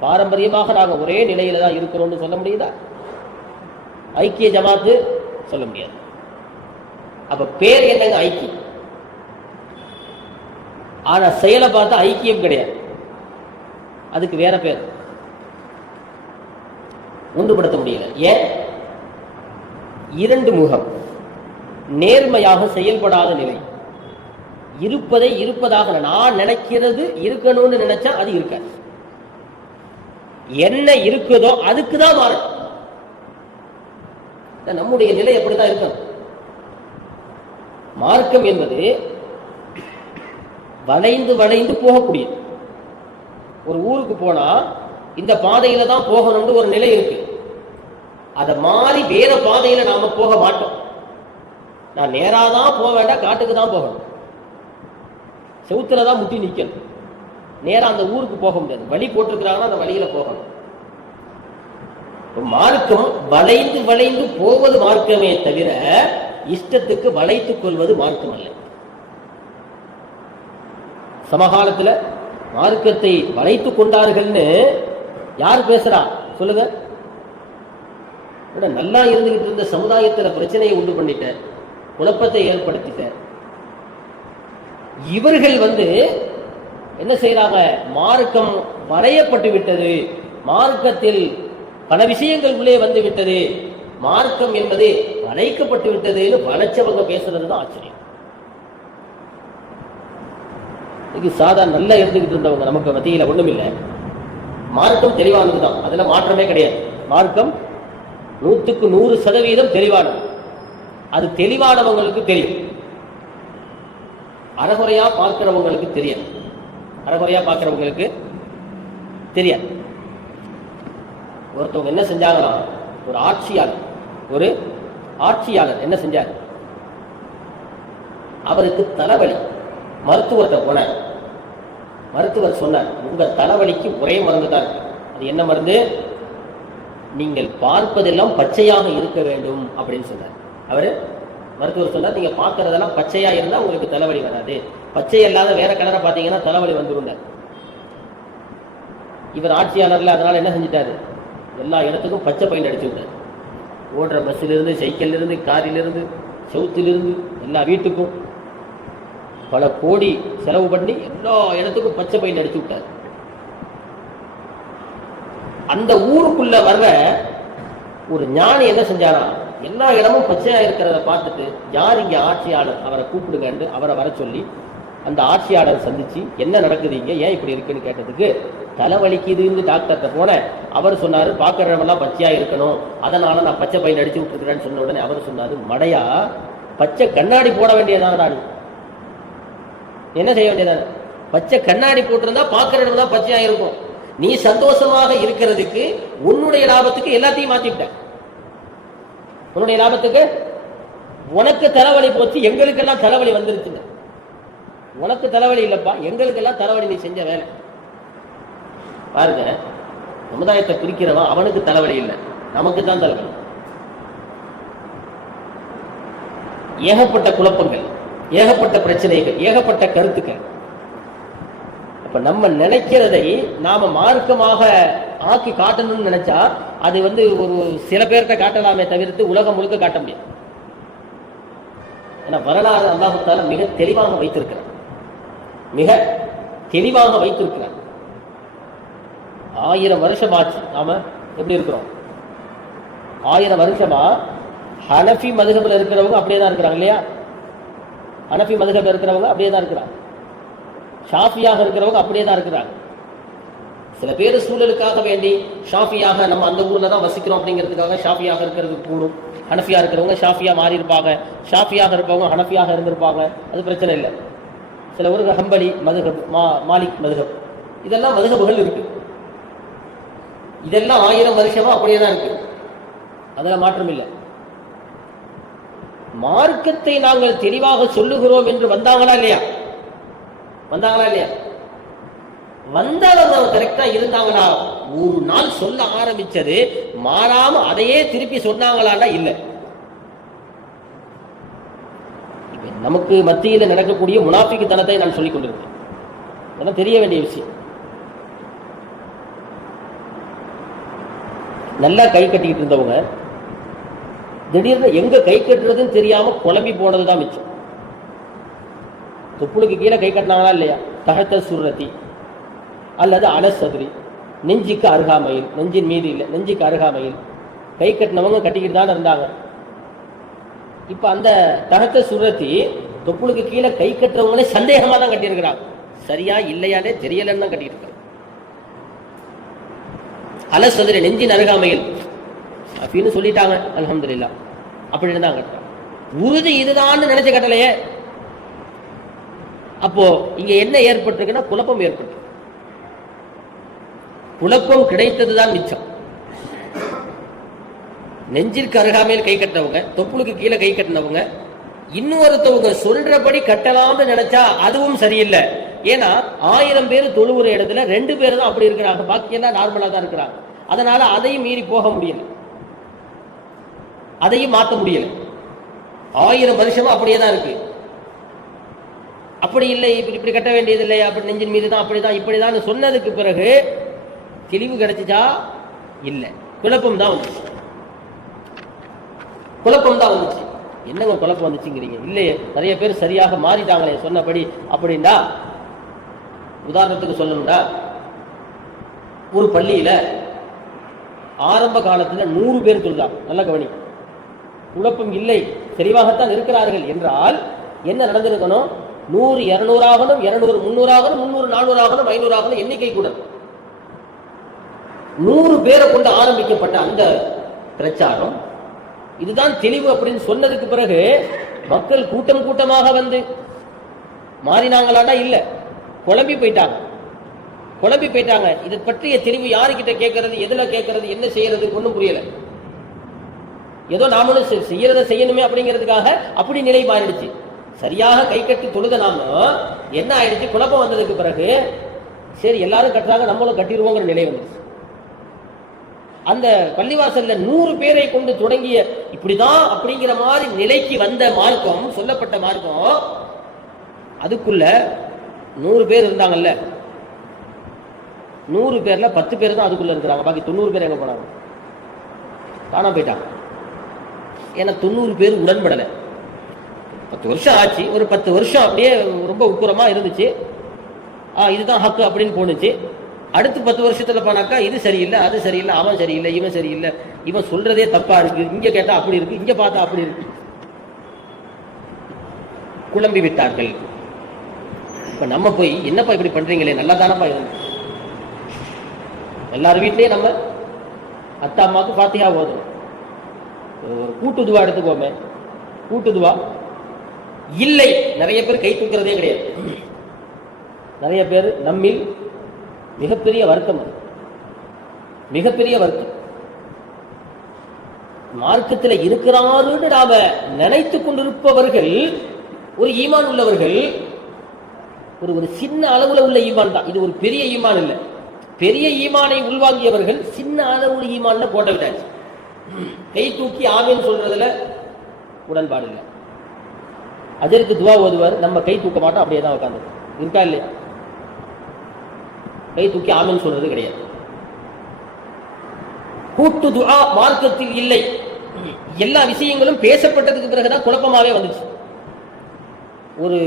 பாரம்பரியமாக நாங்க ஒரே நிலையில தான் இருக்கிறோம்னு சொல்ல முடியுதா? ஐக்கிய ஜமாத்து சொல்ல முடியாது. அப்ப பேர் என்னங்க? ஐக்கியம். ஆனா செயலை பார்த்தா ஐக்கியம் கிடையாது, அதுக்கு வேற பேர். ஒன்றுபடுத்த முடியல. ஏன்? இரண்டு முகம், நேர்மையாக செயல்படாத நிலை, இருப்பதை இருப்பதாக நான் நினைக்கிறது இருக்கணும்னு நினைச்சா அது இருக்க, என்ன இருக்குதோ அதுக்குதான் மாறும். நம்முடைய நிலை எப்படிதான் இருக்கணும்? மார்க்கம் என்பது வளைந்து வளைந்து போகக்கூடியது. ஒரு ஊருக்கு போனா இந்த பாதையில தான் போகணும்னு ஒரு நிலை இருக்கு. அதை மாறி வேற பாதையில நாம போக மாட்டோம். நான் நேராதான் போக வேண்டாம், காட்டுக்கு தான் போகணும், செவுத்துல தான் முட்டி நிக்கணும், நேரா அந்த ஊருக்கு போக முடியாது. வழி போட்டிருக்கிறாங்கன்னா அந்த வழியில போகணும். மார்க்கம் வளைந்து வளைந்து போவது மார்க்கமே தவிர இஷ்டத்துக்கு வளைத்துக் கொள்வது மார்க்கம் அல்ல. சமகாலத்துல மார்க்கத்தை வளைத்துக் கொண்டார்கள்னு யார் பேசுறா சொல்லுங்க? நல்லா இருந்துகிட்டு இருந்த சமுதாயத்துல பிரச்சனையை உண்டு பண்ணிட்ட, குழப்பத்தை ஏற்படுத்திட்ட. இவர்கள் என்ன செய்யறாங்க? மார்க்கம் வரையப்பட்டு விட்டது, மார்க்கத்தில் பல விஷயங்கள் உள்ளே வந்து விட்டது, மார்க்கம் என்பது வளைக்கப்பட்டு விட்டதுன்னு வளைச்சவங்க பேசுறதுதான் ஆச்சரியம். இது சாதாரண நல்லா இருந்துகிட்டு இருந்தவங்க நமக்கு மத்தியில ஒண்ணும் இல்லை, மார்க்கம் தெளிவானதுதான், அதுல மாற்றமே கிடையாது. மார்க்கம் 100% தெளிவானது. அது தெளிவானவங்களுக்கு தெரியும், அறகுறையா பார்க்கிறவங்களுக்கு தெரியாது. அறகுறையா பார்க்கிறவங்களுக்கு தெரியாது. ஒருத்தவங்க என்ன செஞ்சாங்கன்னா, ஒரு ஆட்சியாளர் என்ன செஞ்சார், அவருக்கு தலைவலி, மருத்துவர்கிட்ட போனார். மருத்துவர் சொன்னார், உங்க தலைவலிக்கு ஒரே மருந்து தான் இருக்கு. அது என்ன மருந்து? நீங்கள் பார்ப்பதெல்லாம் பச்சையாக இருக்க வேண்டும் அப்படின்னு சொன்னார். மருத்துவர் சொன்னார், நீங்க பார்க்கறதெல்லாம் பச்சையா இருந்தா உங்களுக்கு தலைவலி வராது, பச்சை அல்லாத வேற கலரை பார்த்தீங்கன்னா தலைவலி வந்துருங்க. இவர் ஆட்சியாளர்ல, அதனால என்ன செஞ்சிட்டாரு, எல்லா இடத்துக்கும் பச்சை பெயிண்ட் அடிச்சு விட்டார். ஓடுற பஸ்ஸில் இருந்து, சைக்கிள்ல இருந்து, காரில் இருந்து, செவுத்திலிருந்து எல்லா வீட்டுக்கும் பல கோடி செலவு பண்ணி எல்லா இடத்துக்கும் பச்சை பெயிண்ட் அடிச்சு விட்டார். அந்த ஊருக்குள்ள வர்ற ஒரு ஞானி என்ன செஞ்சாரா, எல்லா இடமும் பச்சையா இருக்கிறத பார்த்துட்டு, யார் இங்க ஆட்சியாளர், அவரை கூப்பிடுங்க, அவரை வர சொல்லி அந்த ஆட்சியாளர் சந்திச்சு, என்ன நடக்குது இங்க, ஏன் இப்படி இருக்குன்னு கேட்டதுக்கு, தலைவலிக்குதுன்னு டாக்டர்கிட்ட போன. அவர் சொன்னாரு, பார்க்கறவெல்லாம் பச்சையா இருக்கணும், அதனால நான் பச்சை பையன் அடிச்சு விட்டுருக்கிறேன்னு சொன்ன உடனே அவர் சொன்னாரு, மடையா, பச்சை கண்ணாடி போட வேண்டியதானடா, என்ன செய்ய வேண்டியதான, பச்சை கண்ணாடி போட்டிருந்தா பார்க்கிற இடம் தான் பச்சையா இருக்கும். நீ சந்தோஷமாக இருக்கிறதுக்கு, உன்னுடைய லாபத்துக்கு எல்லாத்தையும் மாத்திவிட்ட. உன்னுடைய லாபத்துக்கு உனக்கு தலைவலி போச்சு, எங்களுக்கெல்லாம் தலைவலி வந்துருச்சுங்க. உனக்கு தலைவலி இல்லப்பா, எங்களுக்கெல்லாம் தலைவலி, நீ செஞ்ச வேலை பாருங்க. சமுதாயத்தை பிரிக்கிறவன் அவனுக்கு தலைவலி இல்லை, நமக்கு தான் தலைவலி. ஏகப்பட்ட குழப்பங்கள், ஏகப்பட்ட பிரச்சனைகள், ஏகப்பட்ட கருத்துக்கள். அப்ப நம்ம நினைக்கிறதை நாம மார்க்கமாக ஆக்கி காட்டணும்னு நினைச்சா அது ஒரு சில பேர்கிட்ட காட்டலாமே தவிர்த்து உலகம் முழுக்க காட்ட முடியாது. ஏன்னா வரலாறு அல்லாஹ் தஆலா மிக தெளிவாக வைத்திருக்கிறார், மிக தெளிவாக வைத்திருக்கிறார். 1000 வருஷம் ஆச்சு, நாம எப்படி இருக்கிறோம்? 1000 வருஷமா ஹனஃபி மதுஹப்ல இருக்கிறவங்க அப்படியே தான் இருக்கிறாங்க இல்லையா? ஹனஃபி மதுஹப்ல இருக்கிறவங்க அப்படியே தான் இருக்கிறாங்க. ஷாஃபியாக இருக்கிறவங்க அப்படியே தான் இருக்கிறாங்க. சில பேர் சூழலுக்காக வேண்டி ஷாஃபியாக, நம்ம அந்த ஊர்ல தான் வசிக்கிறோம் அப்படிங்கிறதுக்காக ஷாஃபியாக இருக்கிறது கூடும். ஹனஃபியா இருக்கிறவங்க ஷாஃபியா மாறி இருப்பாங்க, ஷாஃபியாக இருப்பவங்க ஹனஃபியாக இருந்திருப்பாங்க, அது பிரச்சனை இல்லை. சில ஊருக்கு ஹம்பலி மதுஹப், மாலிக் மதுஹப், இதெல்லாம் மதுஹபுகள் இருக்கு. இதெல்லாம் 1000 வருஷமா அப்படியே தான் இருக்கு, அதில் மாற்றம் இல்லை. மார்க்கத்தை நாங்கள் தெளிவாக சொல்லுகிறோம் என்று வந்தாங்களா இல்லையா? வந்தவங்க கரெக்டா இருந்தாங்களா? ஒரு நாள் சொல்ல ஆரம்பிச்சது மாறாம அதையே திருப்பி சொன்னாங்களா? இல்லை. நமக்கு மத்தியில் நடக்கக்கூடிய முனாஃபிக்குத்தனத்தை நான் சொல்லிக் கொண்டிருக்கேன், அதெல்லாம் தெரிய வேண்டிய விஷயம். நல்லா கை கட்டிக்கிட்டு இருந்தவங்க திடீர்னு எங்க கை கட்டுறதுன்னு தெரியாம குழம்பி போனதுதான் மிச்சம். தொப்புளுக்கு கீழே கை கட்டினாங்களா இல்லையா? தஹத்த சுர்ரதி அல்லது அலசதுரி, நெஞ்சுக்கு அருகாமையில், நெஞ்சின் மீது இல்லை, நெஞ்சுக்கு அருகாமையில் கை கட்டினவங்க கட்டிக்கிட்டு தான் இருந்தாங்க. இப்ப அந்த தஹத்த சுர்ரதி தொப்புளுக்கு கீழே கை கட்டுறவங்களே சந்தேகமா தான் கட்டியிருக்கிறாங்க, சரியா இல்லையானே தெரியலன்னு தான் கட்டிட்டு இருக்காங்க. அலசதுரி நெஞ்சின் அருகாமையில் அப்படின்னு சொல்லிட்டாங்க, அல்ஹம்துலில்லாஹ் அப்படின்னு தான் கட்டுறாங்க. உறுதி இதுதான் நினைச்ச கட்டலையே. அப்போ இங்க என்ன ஏற்பட்டிருக்குன்னா குழப்பம் ஏற்பட்டு, குழப்பம் கிடைத்ததுதான் மிச்சம். நெஞ்சிற்கு அருகாமையில் கை கட்டினவங்க, தொப்புளுக்கு கீழே கை கட்டினவங்க, இன்னொருத்தவங்க சொல்றபடி கட்டலாம்னு நினைச்சா அதுவும் சரியில்லை. ஏன்னா 1000 பேர் தொழுவுற இடத்துல 2 பேர் தான் அப்படி இருக்கிறாங்க, பாக்கி எல்லாம் நார்மலா தான் இருக்கிறாங்க. அதனால அதையும் மீறி போக முடியல, அதையும் மாற்ற முடியல. 1000 வருஷமா அப்படியே தான் இருக்கு. அப்படி இல்லை, இப்படி கட்ட வேண்டியது இல்லை, அப்படி நெஞ்சின் மீது தான் அப்படிதான் இப்படிதான் சொன்னதுக்கு பிறகு தெளிவு கிடைச்சிச்சா? இல்லை, குழப்பம் தான் வந்துச்சு. குழப்பம் தான் வந்துச்சு. என்னங்க குழப்பம் வந்துச்சுங்கிறீங்க? இல்லையே, நிறைய பேர் சரியாக மாறிட்டாங்களே சொன்னபடி அப்படின்னா. உதாரணத்துக்கு சொல்லணும்டா, ஒரு பள்ளியில ஆரம்ப காலத்துல 100 பேர் சொல்றாங்க, நல்ல கவனி, குழப்பம் இல்லை, தெளிவாகத்தான் இருக்கிறார்கள் என்றால் என்ன நடந்திருக்கணும்? 100 200 ஆகணும், 200 300 ஆகணும், 300 400 ஆகணும், 500 ஆகணும், எண்ணிக்கை கூட 100 பேரை கொண்டு ஆரம்பிக்கப்பட்ட அந்த பிரச்சாரம் இதுதான் தெளிவு அப்படின்னு சொன்னதுக்கு பிறகு மக்கள் கூட்டம் கூட்டமாக வந்து மாறினாங்களாடா? இல்ல, குழம்பி போயிட்டாங்க. இதை பற்றிய தெளிவு யாருக்கிட்ட கேட்கறது, எதுல கேட்கறது, என்ன செய்யறது ஒன்றும் புரியல. ஏதோ நாமளும் செய்யறத செய்யணுமே அப்படிங்கிறதுக்காக அப்படி நிலை மாறிடுச்சு. சரியாக கை கட்டி தொழுத நாம என்ன ஆயிடுச்சு, குழப்பம் வந்ததுக்கு பிறகு சரி எல்லாரும் கட்டுறாங்க நம்மளும் கட்டிடுவோங்கிற நிலை வந்துருச்சு. அந்த பள்ளிவாசல்ல 100 பேரை கொண்டு தொடங்கிய இப்படிதான் அப்படிங்கிற மாதிரி நிலைக்கு வந்த மார்க்கம், சொல்லப்பட்ட மார்க்கம், அதுக்குள்ள 100 பேர் இருந்தாங்கல்ல, 100 பேர்ல 10 பேர் தான் அதுக்குள்ள இருக்கிறாங்க. பாக்கி 90 பேர் எங்க போனாங்க? காணாம போயிட்டாங்க. ஏன்னா 90 பேர் உடன்படலை. 10 வருஷம் ஆச்சு, ஒரு 10 வருஷம் அப்படியே ரொம்ப உக்குரமா இருந்துச்சு. இதுதான் ஹக்கு அப்படின்னு போனுச்சு. அடுத்து 10 வருஷத்துல போனாக்கா இது சரியில்லை, அது சரியில்லை, அவன் சரியில்லை, இவன் சரியில்லை, இவன் சொல்றதே தப்பா இருக்கு, இங்க கேட்டா அப்படி இருக்கு, இங்க பார்த்தா அப்படி இருக்கு, குழம்பி விட்டார்கள். இப்ப நம்ம போய் என்னப்பா இப்படி பண்றீங்களே, நல்லா தானப்பா இருந்து எல்லாரும் வீட்லயே நம்ம அத்தா அம்மாவுக்கு ஃபாத்திஹா ஓதும். ஒரு கூட்டு துவா எடுத்துக்கோமே, கூட்டு துவா இல்லை. நிறைய பேர் கை தூக்குறதே கிடையாது. நிறைய பேர் நம்மில் மிகப்பெரிய வருத்தம், மிகப்பெரிய வருத்தம். மார்க்கத்தில் இருக்கிறாருன்னு நாம நினைத்து கொண்டிருப்பவர்கள் ஒரு ஈமான் உள்ளவர்கள், ஒரு சின்ன அளவுல உள்ள ஈமான் தான். இது ஒரு பெரிய ஈமான் இல்லை. பெரிய ஈமானை உள்வாங்கியவர்கள் சின்ன அளவுல ஈமான்ல போட்ட விட்டாச்சு. கை தூக்கி ஆமீன் சொல்றதுல உடன்பாடு இல்லை. அஜருக்கு துவா ஓதுவார், நம்ம கை தூக்க மாட்டோம், அப்படியே தான் உட்காந்து இருக்கா இல்லையா? கை தூக்கி ஆமீன் சொல்றது கிடையாது. கூட்டு துஆ மார்க்கத்தில் இல்லை. எல்லா விஷயங்களும் பேசப்பட்டதுக்கு பிறகுதான் குழப்பமாவே வந்துச்சு.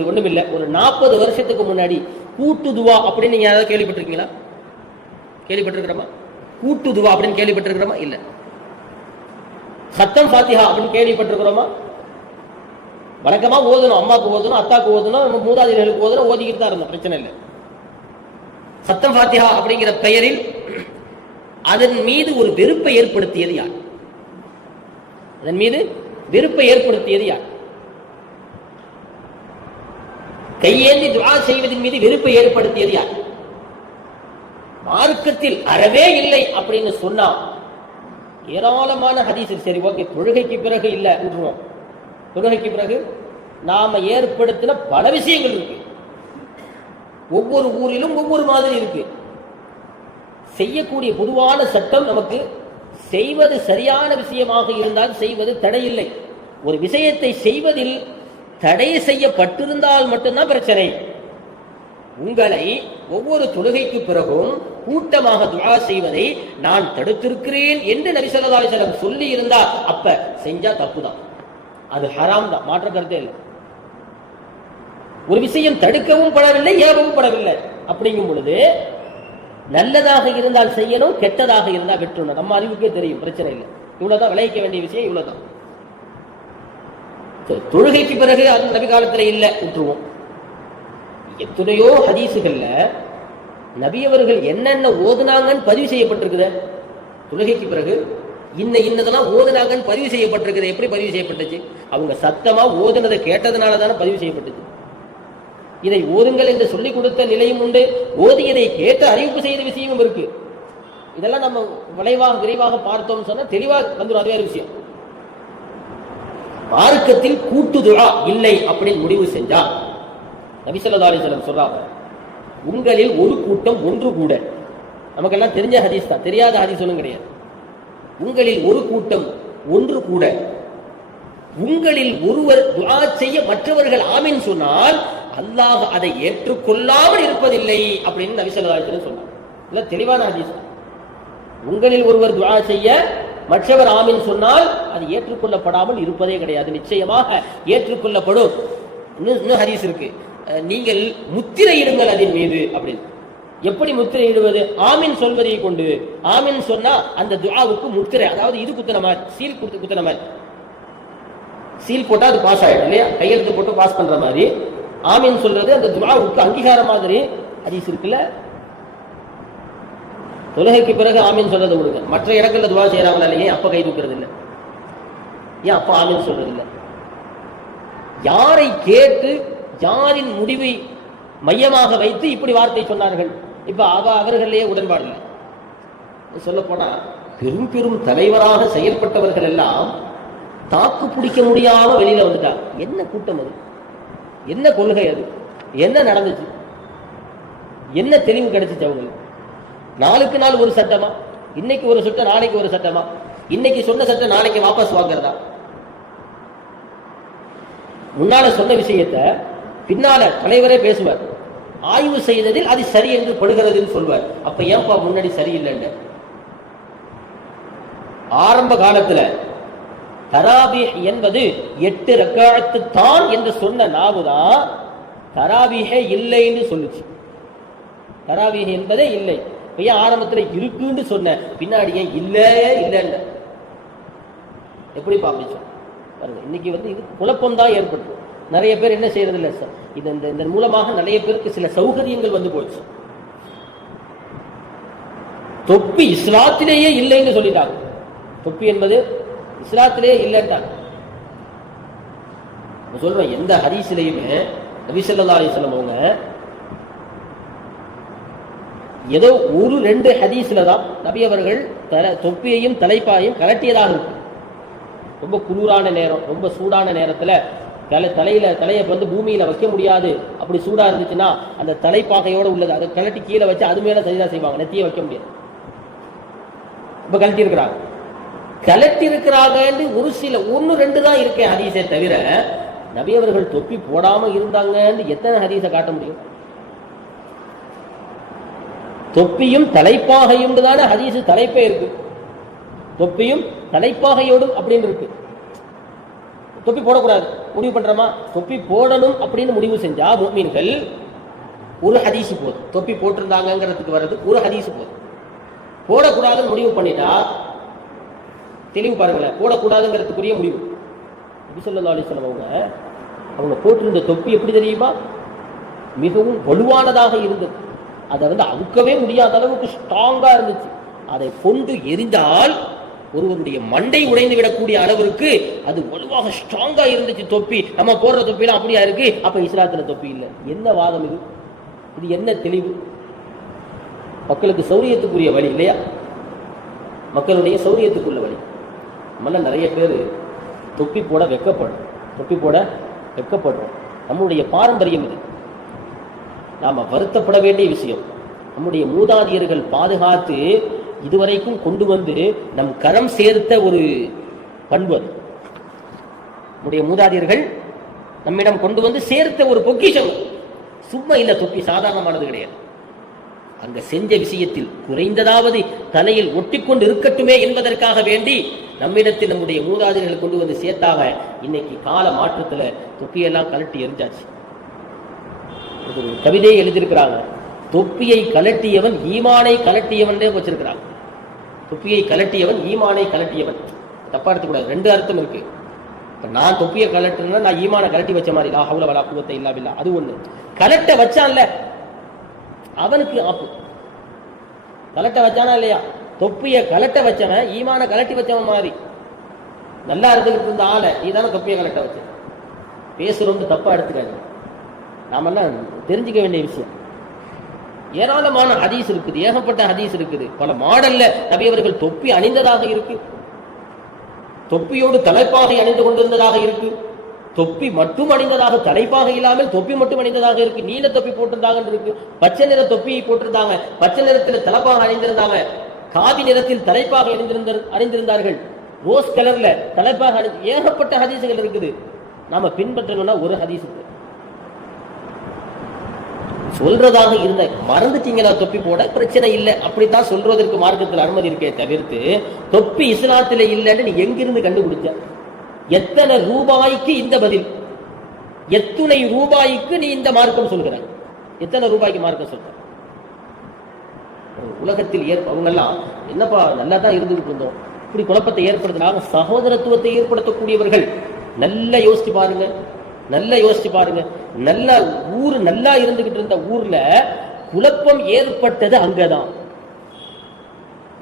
ஒண்ணும் இல்லை, ஒரு 40 வருஷத்துக்கு முன்னாடி கூட்டு துவா அப்படின்னு நீங்க யாராவது கேள்விப்பட்டிருக்கீங்களா? கேள்விப்பட்டிருக்கிறோமா? கூட்டு துவா அப்படின்னு கேள்விப்பட்டிருக்கிறோமா? இல்ல. சத்தம் ஃபாத்திஹா அப்படின்னு கேள்விப்பட்டிருக்கிறோமா? வழக்கமா ஓதணும், அம்மாக்கு ஓதணும், அத்தாக்கு ஓதணும், நம்ம மூதாதையர்களுக்கு ஓதணும், ஓதிக்கிட்டு தான் இருந்தோம், பிரச்சனை இல்லை. சத்தம் ஃபாத்திஹா அப்படிங்கிற பெயரில் அதன் மீது ஒரு வெறுப்பை ஏற்படுத்தியது யார்? அதன் மீது வெறுப்பை ஏற்படுத்தியது யார்? கையேந்தி துஆ செய்வதன் மீது வெறுப்பை ஏற்படுத்தியது யார்? மார்க்கத்தில் அறவே இல்லை அப்படின்னு சொன்னா ஏராளமான ஹதீஸ். சரி, ஓகே, தொழுகைக்கு பிறகு இல்ல விட்டுருவோம். தொழுகைக்கு பிறகு நாம ஏற்படுத்தின பல விஷயங்கள் இருக்கு. ஒவ்வொரு ஊரிலும் ஒவ்வொரு மாதிரி இருக்கு. செய்யக்கூடிய பொதுவான சட்டம் நமக்கு செய்வது சரியான விஷயமாக இருந்தால் செய்வது தடையில்லை. ஒரு விஷயத்தை செய்வதில் தடை செய்யப்பட்டிருந்தால் மட்டும்தான் பிரச்சனை. உங்களை ஒவ்வொரு தொழுகைக்கு பிறகும் கூட்டமாக துஆ செய்வதை நான் தடுத்திருக்கிறேன் என்று நபி ஸல்லல்லாஹு அலைஹி வஸல்லம் சொல்லி இருந்தால் அப்ப செஞ்சா தப்புதான், அது ஹராம் தான், மாற்ற கருத்தே இல்லை. ஒரு விஷயம் தடுக்கவும் படவில்லை, ஏவவும் படவில்லை. அப்படிங்கும் பொழுது நல்லதாக இருந்தால் செய்யணும், கெட்டதாக இருந்தால் விட்டுணும். நம்ம அறிவுக்கே தெரியும், பிரச்சனை இல்லை. இவ்வளவுதான் விளைவிக்க வேண்டிய விஷயம், இவ்வளவுதான். தொழுகைக்கு பிறகு அது நபி காலத்துல இல்ல, விட்டுருவோம். எத்தனையோ ஹதீசுகள்ல நபி அவர்கள் என்னென்ன ஓதுனாங்கன்னு பதிவு செய்யப்பட்டிருக்குது. தொழுகைக்கு பிறகு இன்னதெல்லாம் ஓதுனாங்கன்னு பதிவு செய்யப்பட்டிருக்குது. எப்படி பதிவு செய்யப்பட்டுச்சு? அவங்க சத்தமா ஓதுனதை கேட்டதுனால தானே பதிவு செய்யப்பட்டுச்சு. இதை ஓதுங்கள் என்று சொல்லிக் கொடுத்த நிலையும் உண்டு, ஓதியதை கேட்டு அறிவிப்பு செய்த விஷயமும் இருக்கு. இதெல்லாம் நம்ம விரைவாக பார்த்தோம் சொன்னா தெளிவாக வந்துடும். அது வேறு விஷயம். மார்க்கத்தில் கூட்டு துஆ இல்லை அப்படின்னு முடிவு செஞ்சா நபி ஸல்லல்லாஹு அலைஹி வஸல்லம் சொல்றாங்க, உங்களில் ஒரு கூட்டம் ஒன்று கூட. நமக்கெல்லாம் தெரிஞ்ச ஹதீஸ் தான், தெரியாத ஹதீஸ் ஒன்றும் கிடையாது. உங்களில் ஒரு கூட்டம் ஒன்று கூட, உங்களில் ஒருவர் துஆ செய்ய மற்றவர்கள் ஆமீன் சொன்னால் அல்லாஹ் அதை ஏற்றுக்கொள்ளாமல் இருப்பதில்லை அப்படின்னு நபி ஸல்லல்லாஹு அலைஹி வஸல்லம் சொன்னார். இல்ல, தெளிவான ஹதீஸ். உங்களில் ஒருவர் துஆ செய்ய மற்றவர் ஆமீன் சொன்னால் அது ஏற்றுக்கொள்ளப்படாமல் இருப்பதே கிடையாது, நிச்சயமாக ஏற்றுக்கொள்ளப்படும். இன்னும் ஹதீஸ் இருக்கு, நீங்கள் முத்திரையிடுங்கள் அதன் மீது அப்படின்னு. எப்படி முத்திரையிடுவது? ஆமீன் சொல்வதை கொண்டு. ஆமீன் சொன்னா அந்த துஆவுக்கு முத்திரை, அதாவது இது குத்துன மாதிரி, சீல் குத்துன மாதிரி. சீல் போட்டா அது பாஸ் ஆயிடும் இல்லையா? கையெழுத்து போட்டு பாஸ் பண்ற மாதிரி ஆமீன் சொல்றது அந்த துஆவுக்கு அங்கீகாரம் மாதிரி ஹதீஸ் இருக்குல்ல. தொழுகைக்கு பிறகு ஆமீன் சொல்றது கொடுங்க. மற்ற இடங்கள்ல துவா செய்யறாங்களா இல்லையே, அப்ப கை தூக்குறது இல்லை. ஏன் அப்ப ஆமீன் சொல்றது இல்லை? யாரை கேட்டு யாரின் முடிவை மையமாக வைத்து இப்படி வார்த்தை சொன்னார்கள்? இப்ப அவர்களே உடன்பாடு இல்லை. சொல்ல போனா பெரும் பெரும் தலைவராக செயல்பட்டவர்கள் எல்லாம் தாக்கு பிடிக்க முடியாம வெளியில வந்துட்டாங்க. என்ன கூட்டம் அது? என்ன கொள்கை அது? என்ன நடந்துச்சு? என்ன தெளிவு கிடைச்சிச்சு அவங்களுக்கு? நாளுக்கு நாள் ஒரு சட்டமா? இன்னைக்கு ஒரு சட்டம், நாளைக்கு ஒரு சட்டமா? இன்னைக்கு சொன்ன சட்டம் நாளைக்கு வாபஸ் வாங்குறதா? முன்னால சொன்ன விஷயத்த பின்னால தலைவரே பேசுவார், ஆய்வு செய்ததில் அது சரி என்று படுகிறதுன்னு சொல்வார். அப்ப ஏன்பா முன்னாடி சரியில்லைன்னு? ஆரம்ப காலத்துல தராபீஹ் என்பது 8 ரக்காஅத்து தான் என்று சொன்ன நாவுதான் தராபீஹே இல்லைன்னு சொல்லுச்சு. தராபீஹ் என்பதே இல்லை. ஏன் ஆரம்பத்துல இருக்குன்னு சொன்ன, பின்னாடி ஏன் இல்லைன்னு? எப்படி பாப்பிச்சோம் பாருங்க. இன்னைக்கு இது குழப்பம் தான் ஏற்படுத்தும். நிறைய பேர் என்ன செய்யறது இல்லை சார், இதன் மூலமாக நிறைய பேருக்கு சில சௌகரியங்கள் வந்து போச்சு. தொப்பி இஸ்லாத்திலேயே இல்லைன்னு சொல்லிட்டாங்க. தொப்பி என்பது இஸ்லாத்திலேயே இல்லைன்ட்டாங்க. சொல்றேன், எந்த ஹதீஸ்லயுமே நபி ஸல்லல்லாஹு அலைஹி வஸல்லம் அவங்க ஏதோ 1-2 ஹதீஸ்ல தான் நபி அவர்கள் தொப்பியையும் தலைப்பாயும் கலட்டியதாக இருக்கு. ரொம்ப குளிரான நேரம், ரொம்ப சூடான நேரத்துல தலையை பூமியில வைக்க முடியாது. அப்படி சூடா இருந்துச்சுன்னா அந்த தலைப்பாகையோட உள்ளது அதை கலட்டி கீழே வச்சு அது மேல சரிதா செய்வாங்க, நெத்திய வைக்க முடியாது. இப்ப கலட்டி இருக்கிறாங்க ஒரு சில 1-2 தான் இருக்கேன் ஹதீஸை தவிர நபி அவர்கள் தொப்பி போடாம இருந்தாங்கன்னு எத்தனை ஹதீஸை காட்ட முடியும்? தொப்பியும் தலைப்பாகையும் தானே ஹதீஸ் தலைப்பே இருக்கு. தொப்பியும் தலைப்பாகையோடும் அப்படின்னு இருக்கு. தொப்பி போடக்கூடாது முடிவு பண்றோமா? தொப்பி போடணும் அப்படின்னு முடிவு செஞ்சா முஃமின்கள் ஒரு ஹதீஸ் போதும். தொப்பி போட்டிருந்தாங்கிறதுக்கு வர்றது ஒரு ஹதீஸ் போதும். போடக்கூடாதுன்னு முடிவு பண்ணிட்டா தெளிவு பாருங்களேன், போடக்கூடாதுங்கிறதுக்குரிய முடிவு. நபி ஸல்லல்லாஹு அலைஹி வஸல்லம் அவங்க போட்டிருந்த தொப்பி எப்படி தெரியுமா? மிகவும் வலுவானதாக இருந்தது. அதை அவுக்கவே முடியாத அளவுக்கு ஸ்ட்ராங்கா இருந்துச்சு. அதை கொண்டு எரிந்தால் ஒருவருடைய மண்டை உடைந்து விடக்கூடிய அளவிற்கு அது வலுவாக ஸ்ட்ராங்கா இருந்துச்சு தொப்பி. நம்ம போடுற தொப்பிலாம் அப்படியா இருக்கு, அப்ப இஸ்லாத்துல தொப்பி இல்லை. என்ன வாதம் இது? இது என்ன தெளிவு? மக்களுக்கு சௌரியத்துக்குரிய வழி இல்லையா? மக்களுடைய சௌரியத்துக்குள்ள வழி. நம்மள நிறைய பேர் தொப்பி போட வெட்கப்படுறோம். நம்முடைய பாரம்பரியம் இது. நாம வருத்தப்பட வேண்டிய விஷயம். நம்முடைய மூதாதையர்கள் பாதுகாத்து இதுவரைக்கும் கொண்டு வந்து நம் கரம் சேர்த்த ஒரு பண்பு. நம்முடைய மூதாதையர்கள் நம்மிடம் கொண்டு வந்து சேர்த்த ஒரு பொக்கிஷம். சும்மா இல்ல, தொப்பி சாதாரணமானது கிடையாது. அங்க செஞ்ச விஷயத்தில் குறைந்ததாவது தலையில் ஒட்டிக்கொண்டு இருக்கட்டுமே என்பதற்காக வேண்டி நம்மிடத்தில் நம்முடைய மூதாதையர்கள் கொண்டு வந்து சேர்த்தாக. இன்னைக்கு கால மாற்றத்துல தொப்பியெல்லாம் கலட்டி எரிஞ்சாச்சு. ஒரு கவிதையை எழுதியிருக்கிறாங்க, தொப்பியை கலட்டியவன் ஈமானை கலட்டியவன் வச்சிருக்கிறாங்க. தொப்பியை கலட்டியவன் ஈமானை கலட்டியவன். தப்பா எடுத்துக்கூடாது, 2 அர்த்தம் இருக்கு. நான் தொப்பியை கலட்டுனா நான் ஈமான கலட்டி வச்ச மாதிரி, லா ஹவ்ல வலா குவத்த இல்லா பில்லா, அது ஒண்ணு. கலட்ட வச்சான்ல அவனுக்கு ஆப்பு. கலட்ட வச்சானா இல்லையா? தொப்பியை கலட்ட வச்சவன் ஈமான கலட்டி வச்சவன் மாதிரி. நல்லா இருந்துகிட்டு இருந்த ஆளை நீதானே தொப்பியை கலட்ட வச்ச. பேசுறோம் தப்பா எடுத்துக்காது. நாமெல்லாம் தெரிஞ்சுக்க வேண்டிய விஷயம். ஏராளமான ஹதீஸ் இருக்குது, ஏகப்பட்ட ஹதீஸ் இருக்குது. பல மாடல்ல நபி அவர்கள் தொப்பி அணிந்ததாக இருக்கு, தொப்பியோடு தலைப்பாகை அணிந்து கொண்டிருந்ததாக இருக்கு, தொப்பி மட்டும் அணிந்ததாக, தலைப்பாக இல்லாமல் தொப்பி மட்டும் அணிந்ததாக இருக்கு, நீல தொப்பி போட்டிருந்தாங்க இருக்கு, பச்சை நிற தொப்பி போட்டிருந்தாங்க, பச்சை நிறத்தில் தலைப்பாக அணிந்திருந்தாங்க, காவி நிறத்தில் தலைப்பாக அணிந்திருந்தார்கள், ரோஸ் கலர்ல தலைப்பாக ஏகப்பட்ட ஹதீசுகள் இருக்குது. நாம பின்பற்றணும்னா ஒரு ஹதீஸ் சொல்றதாக இருந்த மறந்துட்டீங்களா தொப்பி போட பிரச்சனை இல்லை, அப்படித்தான் சொல்றதற்கு மார்க்கத்தில் அனுமதி இருக்கே தவிர்த்து தொப்பி இஸ்லாத்திலே இல்லைன்னு நீ எங்கிருந்து கண்டுபிடிச்ச? எத்தனை ரூபாய்க்கு இந்த பதில்? எத்தனை ரூபாய்க்கு நீ இந்த மார்க்கம் சொல்கிற? எத்தனை ரூபாய்க்கு மார்க்கம் சொல்ற? உலகத்தில் அவங்கெல்லாம் என்னப்பா நல்லா தான் இருந்துகிட்டு இருந்தோம், இப்படி குழப்பத்தை ஏற்படுத்தினாங்க. சகோதரத்துவத்தை ஏற்படுத்தக்கூடியவர்கள் நல்லா யோசிச்சு பாருங்க, நல்லா யோசிச்சு பாருங்க. நல்ல ஊர் நல்லா இருந்துகிட்டு இருந்த ஊர்ல குழப்பம் ஏற்பட்டது அங்கதான்.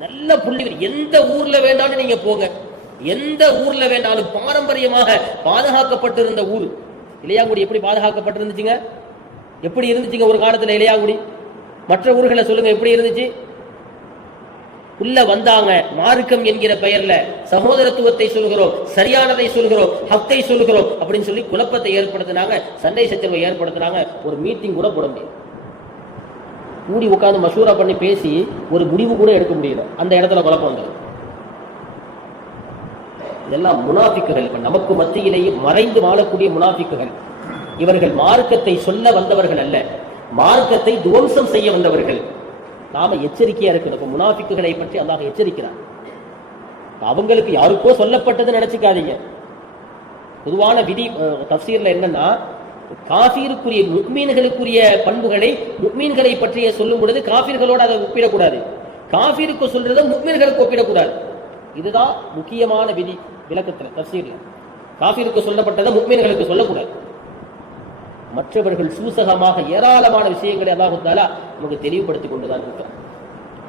நல்ல புள்ளி. எந்த ஊர்ல வேண்டாலும் நீங்க போங்க, எந்த ஊர்ல வேண்டாலும் பாரம்பரியமாக பாதுகாக்கப்பட்டிருந்த ஊர் இளையாங்குடி. எப்படி பாதுகாக்கப்பட்டிருந்துச்சுங்க? எப்படி இருந்துச்சுங்க ஒரு காலத்துல இளையாங்குடி? மற்ற ஊர்களை சொல்லுங்க, எப்படி இருந்துச்சு? உள்ள வந்தாங்க, மார்க்கம் என்கிற பெயர்ல சகோதரத்துவத்தை சொல்கிறோம், சரியானதை சொல்கிறோம், ஹக்கை சொல்கிறோம் அப்படின்னு சொல்லி குழப்பத்தை ஏற்படுத்தினாங்க, சண்டை சச்சரவை ஏற்படுத்தினாங்க. ஒரு மீட்டிங் கூட போட முடியாது, கூடி உட்கார்ந்து மசூரா பண்ணி பேசி ஒரு முடிவு கூட எடுக்க முடியல. அந்த இடத்துல குழப்பம் வந்தது. இதெல்லாம் முனாஃபிக்குகள். இப்ப நமக்கு மத்தியிலேயே மறைந்து வாழக்கூடிய முனாஃபிக்குகள். இவர்கள் மார்க்கத்தை சொல்ல வந்தவர்கள் அல்ல, மார்க்கத்தை துவம்சம் செய்ய வந்தவர்கள். நாம எச்சரிக்கையா இருக்கணும். முனாஃபிக்குகளை பற்றி அல்லாஹ் எச்சரிக்கிறார். அவங்களுக்கு யாருக்கோ சொல்லப்பட்டது நினைச்சுக்காதீங்க. பொதுவான விதி தஃசீர்ல என்னன்னா, காஃபிருக்குரிய முக்மீன்களுக்குரிய பண்புகளை முக்மீன்களை பற்றிய சொல்லும் பொழுது காஃபிர்களோடு அதை ஒப்பிடக்கூடாது, காஃபிருக்கு சொல்றதை முக்மீன்களுக்கு ஒப்பிடக்கூடாது. இதுதான் முக்கியமான விதி விளக்கத்தில் தஃசீர்ல. காஃபிருக்கு சொல்லப்பட்டதை முக்மீன்களுக்கு சொல்லக்கூடாது. மற்றவர்கள் சூசகமாக ஏராளமான விஷயங்களை அல்லாஹ் தஆலா நமக்கு தெளிவுபடுத்திக் கொண்டுதான் இருக்கிறார்.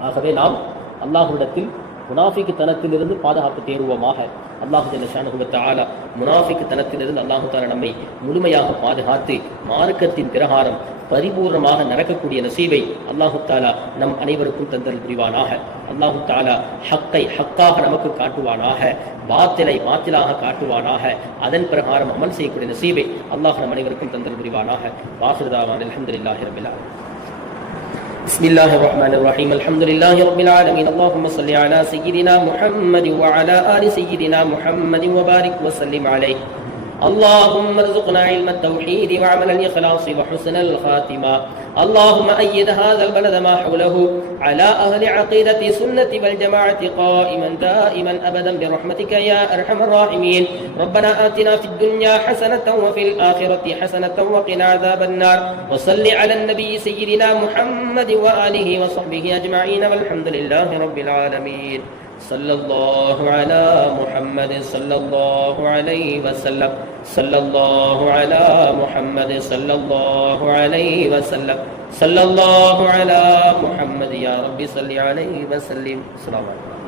ஆகவே நாம் அல்லாஹ்விடத்தில் முனாஃபிக் தனத்திலிருந்து பாதுகாப்பு தேடுவோமாக. அல்லாஹ் ஜல்ல ஷானஹு வ தஆலா முனாஃபிக் தனத்திலிருந்து அல்லாஹ் தஆலா நம்மை முழுமையாக பாதுகாத்து மார்க்கத்தின் பிரகாரம் பரிபூர்ணமாக நடக்கக்கூடிய நசீபை அல்லாஹ் தஆலா நம் அனைவருக்கும் தந்தல் புரிவானாக. அல்லாஹ் தஆலா ஹக்கை ஹக்காக நமக்கு காட்டுவானாக, பாத்திலை பாத்திலாக காட்டுவானாக. அதன் பிரகாரம் அமல் செய்யக்கூடிய நசீபை அல்லாஹ் நம் அனைவருக்கும் தந்தல் புரிவானாக. வாஹிர் தஅவானா அல்ஹம்துலில்லாஹி ரப்பில் ஆலமீன். بسم الله الرحمن الرحيم. الحمد لله رب العالمين. اللهم صل على سيدنا محمد وعلى آل سيدنا محمد وبارك وسلم عليه. اللهم ارزقنا علم التوحيد وعمل الإخلاص وحسن الخاتمة. اللهم أيد هذا البلد ما حوله على أهل عقيدة سنة والجماعة قائما دائما أبدا برحمتك يا أرحم الراحمين. ربنا آتنا في الدنيا حسنة وفي الآخرة حسنة وقنا عذاب النار. وصل على النبي سيدنا محمد وآله وصحبه أجمعين والحمد لله رب العالمين. صلى الله على محمد صلى الله عليه وسلم. صلى الله على محمد صلى الله عليه وسلم. صلى الله على محمد يا رب صل عليه وسلم. السلام عليكم.